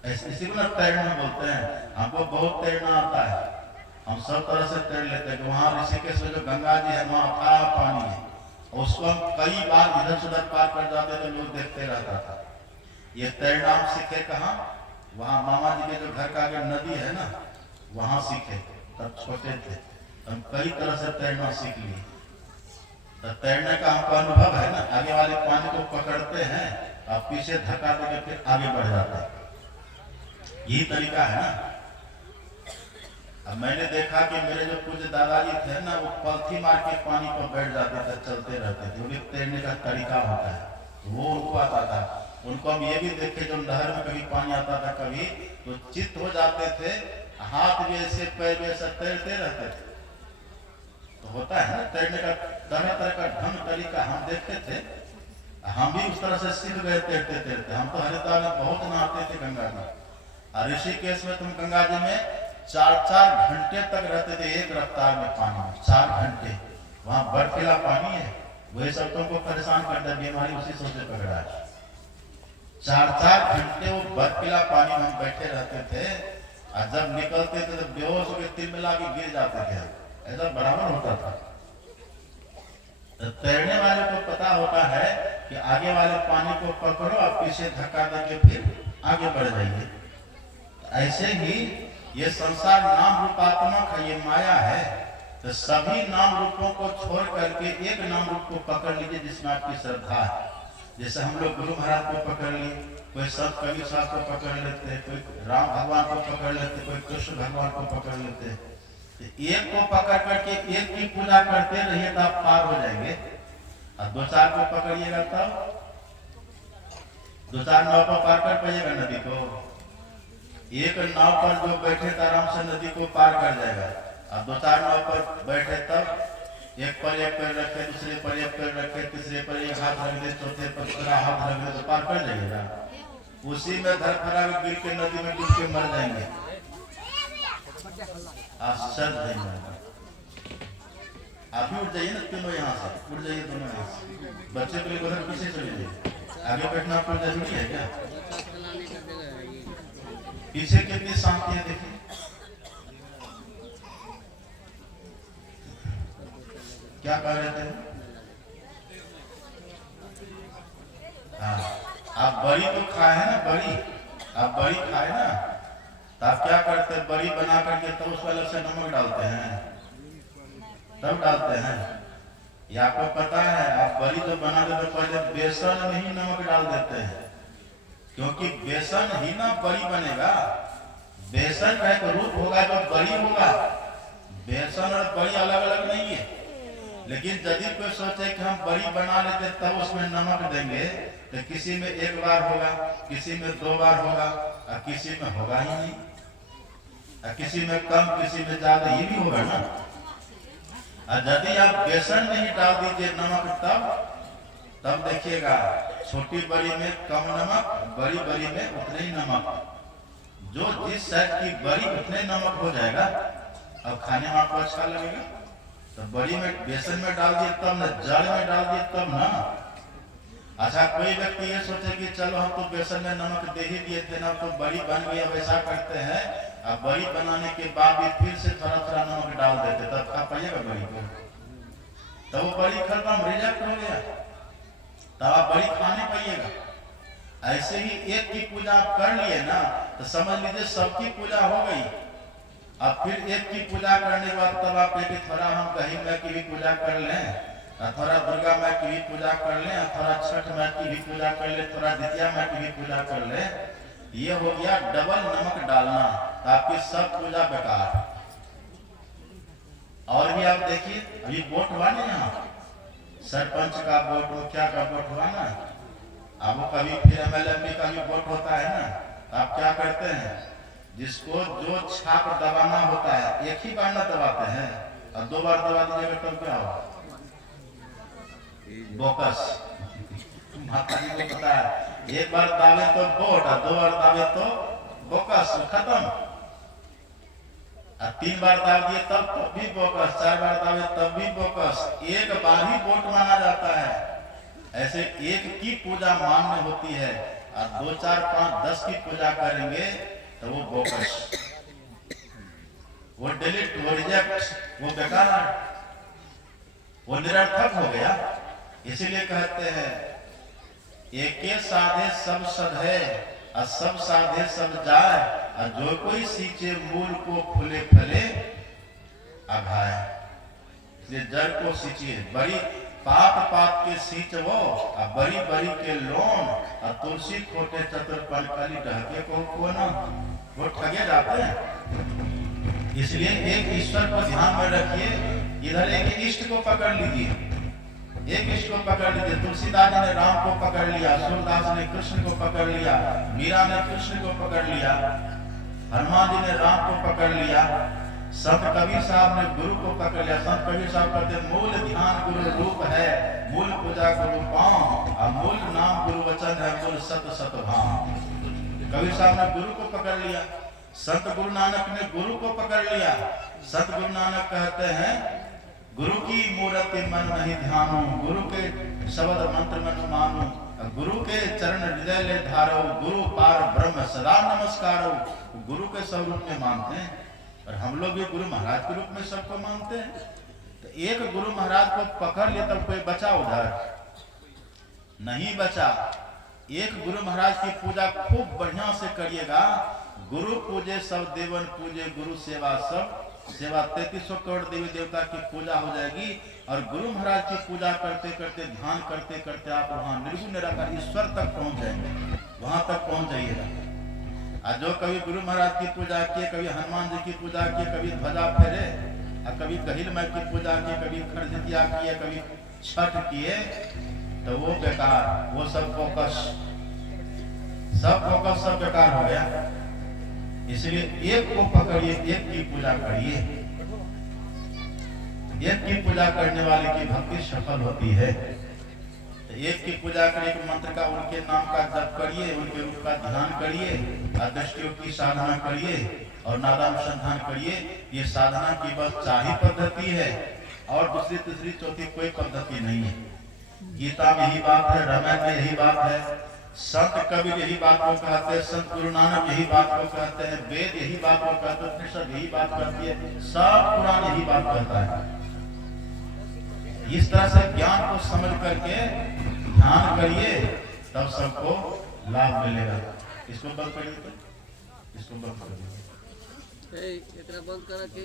इसी को ना तैरना बोलते हैं। हमको बहुत तैरना आता है, हम सब तरह से तैर लेते हैं। वहाँ ऋषिकेश में जो गंगा जी है, वहाँ अथाह पानी है, उसको हम कई बार इधर से उधर पार कर जाते तो लोग देखते रहता था। ये तैरना हम सीखे कहाँ? वहाँ मामा जी के जो घर का आगे नदी है ना, वहां सीखे। तब छोटे थे, हम कई तरह से तैरना सीख लिए। तो तैरने का हमको अनुभव है ना, आगे वाले पानी को पकड़ते हैं और पीछे धक्का देकर फिर आगे बढ़ जाते हैं। यही तरीका है ना। अब मैंने देखा कि मेरे जो पूज्य दादाजी थे ना, वो पलथी मार के पानी पर बैठ जाते थे, चलते रहते थे। उन्हें तैरने का तरीका होता है, वो उनको आता था। उनको हम ये भी देखे, जो नहर में कभी पानी आता था कभी, तो चित्त हो जाते थे, हाथ भी ऐसे पैर भी ऐसा तैरते रहते थे। तो होता है ना तैरने का तरह तरह का ढंग तरीका हम देखते थे। हम भी उस तरह से सीख गए तैरते तैरते। हम तो हरिद्वार में बहुत नहाते थे गंगा में, और ऋषिकेश में तुम गंगा जी में 4-4 घंटे तक रहते थे, एक रफ्तार में पानी में 4 घंटे। वहां बर्फीला पानी है, वही सब तुमको परेशान करता है, बीमारी उसी सोचे पकड़ा है। 4-4 घंटे वो बर्फीला पानी में हम बैठे रहते थे, और जब निकलते थे तो बेहोश होकर तिलमिला के गिर जाते थे। ऐसा बराबर होता था। तो तैरने वाले को पता होता है कि आगे वाले पानी को पकड़ो और पीछे धक्का देके फिर आगे बढ़ जाइए। ऐसे ही ये संसार नाम रूपात्मक है, ये माया है। तो सभी नाम रूपों को छोड़ करके एक नाम रूप को पकड़ लीजिए जिसमें आपकी श्रद्धा है। जैसे हम लोग गुरु महाराज को पकड़ लिए, कोई संत कबीर साहब को पकड़ लेते, कोई राम भगवान को पकड़ लेते, कोई कृष्ण भगवान को पकड़ लेते। एक को पकड़ करके एक की पूजा करते रहिए तो आप पार हो जाएंगे। और 2-4 को पकड़िएगा तब 2-4 नाव पर पार कर पाइएगा नदी को। एक नाव पर जो बैठे तो आराम से नदी को पार कर जाएगा, और 2-4 नाव पर बैठे तब एक पर एक पैर रखे, दूसरे पर एक पैर रखे, तीसरे पर एक हाथ रख दे, चौथे पर दूसरा हाथ रख दे, तो पार कर जाइएगा। उसी में धरफरा के गिर के नदी में डूब के मर जाएंगे। आश्चर्य है। आप भी उठ जाइए ना तीनों, यहाँ से उठ जाइए दोनों यहाँ से। बच्चे को लेकर पीछे चले जाइए, आगे बैठना आपको जरूरी है क्या? पीछे कितनी शांति है देखिए। क्या कह रहे थे? हाँ, आप बड़ी तो खाए हैं ना, बड़ी आप बड़ी खाए ना, तो आप क्या करते हैं? बड़ी बना करके तो उसमें अलग से नमक डालते हैं, तब डालते हैं। ये आपको पता है, आप बड़ी जो बनाते तो पहले बेसन में ही नमक डाल देते हैं, क्योंकि बेसन ही ना बड़ी बनेगा। बेसन का एक रूप होगा जो बड़ी होगा। बेसन और बड़ी अलग अलग नहीं है। लेकिन यदि कोई सोचे कि हम बड़ी बना लेते तब उसमें नमक देंगे, तो किसी में एक बार होगा, किसी में 2 बार होगा, और किसी में होगा ही नहीं, और किसी में कम, किसी में ज्यादा, ये भी होगा ना। और यदि आप बेसन में ही डाल दीजिए नमक, तब देखिएगा छोटी बड़ी में कम नमक, बड़ी बड़ी में उतने ही नमक। जो जिस साइज की बड़ी उतने नमक हो जाएगा, अब खाने में आपको अच्छा लगेगा। तो बड़ी में बेसन में डाल दिए तब ना, जड़ में डाल दिए तब ना। अच्छा, कोई व्यक्ति ये सोचे कि चलो हम तो बेसन में नमक दे ही दिए थे ना, तो बड़ी बन गई, अब ऐसा करते हैं, अब बड़ी बनाने के बाद भी फिर से थोड़ा थोड़ा नमक डाल देते, तब खा पाइएगा बड़ी को? तब वो बड़ी खत्म, रिजेक्ट हो गया, तब आप बड़ी खा नहीं पाइएगा। ऐसे ही एक की पूजा आप कर लिए ना, तो समझ लीजिए सबकी पूजा हो गई। अब फिर एक की पूजा करने के बाद तब आप कहेंगे थोड़ा हम कहीं माँ की भी पूजा कर लें, थोड़ा दुर्गा माँ की भी पूजा कर लें, थोड़ा छठ माँ की भी पूजा कर लें, थोड़ा द्वितीया माँ की भी पूजा कर लें। ये हो गया डबल नमक डालना, आपकी सब पूजा बेकार। और भी आप देखिए, अभी वोट हुआ ना, यहाँ सरपंच का वोट, मुखिया का वोट हुआ ना, अब कभी फिर MLA का भी वोट होता है ना। आप क्या करते हैं, जिसको जो छाप दबाना होता है एक ही बार ना दबाते हैं, और 2 बार दबा दीजिएगा तब क्या होगा? बोकस। माता जी को पता है, एक बार दावे तो वोट, और 2 बार दावे तो बोकस, खत्म। और 3 बार दाव दिए तब भी बोकस, 4 बार दावे तब भी बोकस। एक बार ही वोट माना जाता है। ऐसे एक की पूजा मान्य होती है, और 2, 4, 5, 10 की पूजा करेंगे तो वो बोकस, वो डिलीट, वो रिजेक्ट, वो बेकार, वो निरर्थक हो गया। इसीलिए कहते हैं एके साधे सब सधे, और सब साधे सब जाए, और जो कोई सींचे मूल को फूले फले अघाए। इसलिए जड़ को सींचिए, बड़ी पात पात के सींचवो, और बड़ी बड़ी के लोन, और तुलसी खोटे चतुर कली ढहके को ना, वो ठगे जाते हैं। इसलिए एक ईश्वर को ध्यान में रखिए, इधर एक इष्ट को पकड़ लीजिए, एक इष्ट को पकड़ लीजिए। तुलसीदास ने राम को पकड़ लिया, सूरदास ने कृष्ण को पकड़ लिया, मीरा ने कृष्ण को पकड़ लिया, हनुमान जी ने राम को पकड़ लिया, संत कबीर साहब ने गुरु को पकड़ लिया। संत कबीर साहब कहते मूल ध्यान गुरु रूप है, मूल पूजा गुरु पांव, और मूल नाम गुरु वचन है, मूल सत सत भाव। कबीर साहब ने गुरु को पकड़ लिया, संत गुरु नानक ने गुरु को पकड़ लिया। संत गुरु नानक कहते हैं गुरु की मूर्ति मन नहीं ध्यानो, गुरु के शब्द मंत्र मन मानो, गुरु के चरण हृदय ले धारो, गुरु पार ब्रह्म सदा नमस्कारो। गुरु के स्वरूप में मानते हैं, और हम लोग भी गुरु महाराज के रूप में सबको मानते हैं। तो एक गुरु महाराज को पकड़ लिया तब कोई बचा? उधर नहीं बचा। एक गुरु महाराज की पूजा खूब बढ़िया से करिएगा। गुरु पूजे सब देवन पूजे, गुरु सेवा सब सेवा। 3300 करोड़ देवी देवता की पूजा हो जाएगी, और गुरु महाराज की पूजा करते करते, ध्यान करते करते आप वहां निर्गुण निराकार ईश्वर तक पहुंच जाएंगे। वहां तक पहुंच जाइएगा। और जो कभी गुरु महाराज की पूजा किए, कभी हनुमान जी की पूजा किए, कभी ध्वजा फेरे, और कभी कहिल माई की पूजा किए, कभी खरजितिया किए, कभी छठ किए, तो वो बेकार, वो सब फोकस सब बेकार हो गया। इसलिए एक को पकड़िए, एक की पूजा करिए। एक की पूजा करने वाले की भक्ति सफल होती है। तो एक की पूजा करिए, मंत्र का उनके नाम का जप करिए, उनके रूप का ध्यान करिए, दृष्टियों की साधना करिए, और नादानुसंधान करिए। ये साधना की बस 4 ही पद्धति है, और दूसरी तीसरी चौथी कोई पद्धति नहीं है। गीता में यही बात है, रामायण में यही बात है, संत कबीर यही बात को कहते हैं, संत गुरु नानक यही बात को कहते हैं, वेद यही बात को कहते हैं, उपनिषद यही बात कहती है, सब पुराण यही बात कहता है। इस तरह से ज्ञान को समझ करके ध्यान करिए, तब सबको लाभ मिलेगा। इसको बंद करिए, इसको बंद करिए, बंद करा के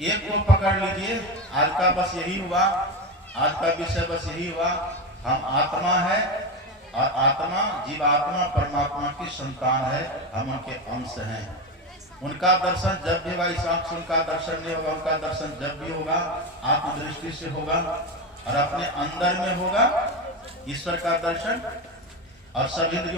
एक को पकड़ लीजिए। आज का बस यही हुआ, आज का विषय बस यही हुआ। हम आत्मा है और आत्मा जीवात्मा परमात्मा की संतान है, हम उनके अंश हैं। उनका दर्शन जब भी होगा, इस आंख से उनका दर्शन नहीं होगा, उनका दर्शन जब भी होगा आत्मदृष्टि से होगा और अपने अंदर में होगा ईश्वर का दर्शन। और सभी इंद्रियों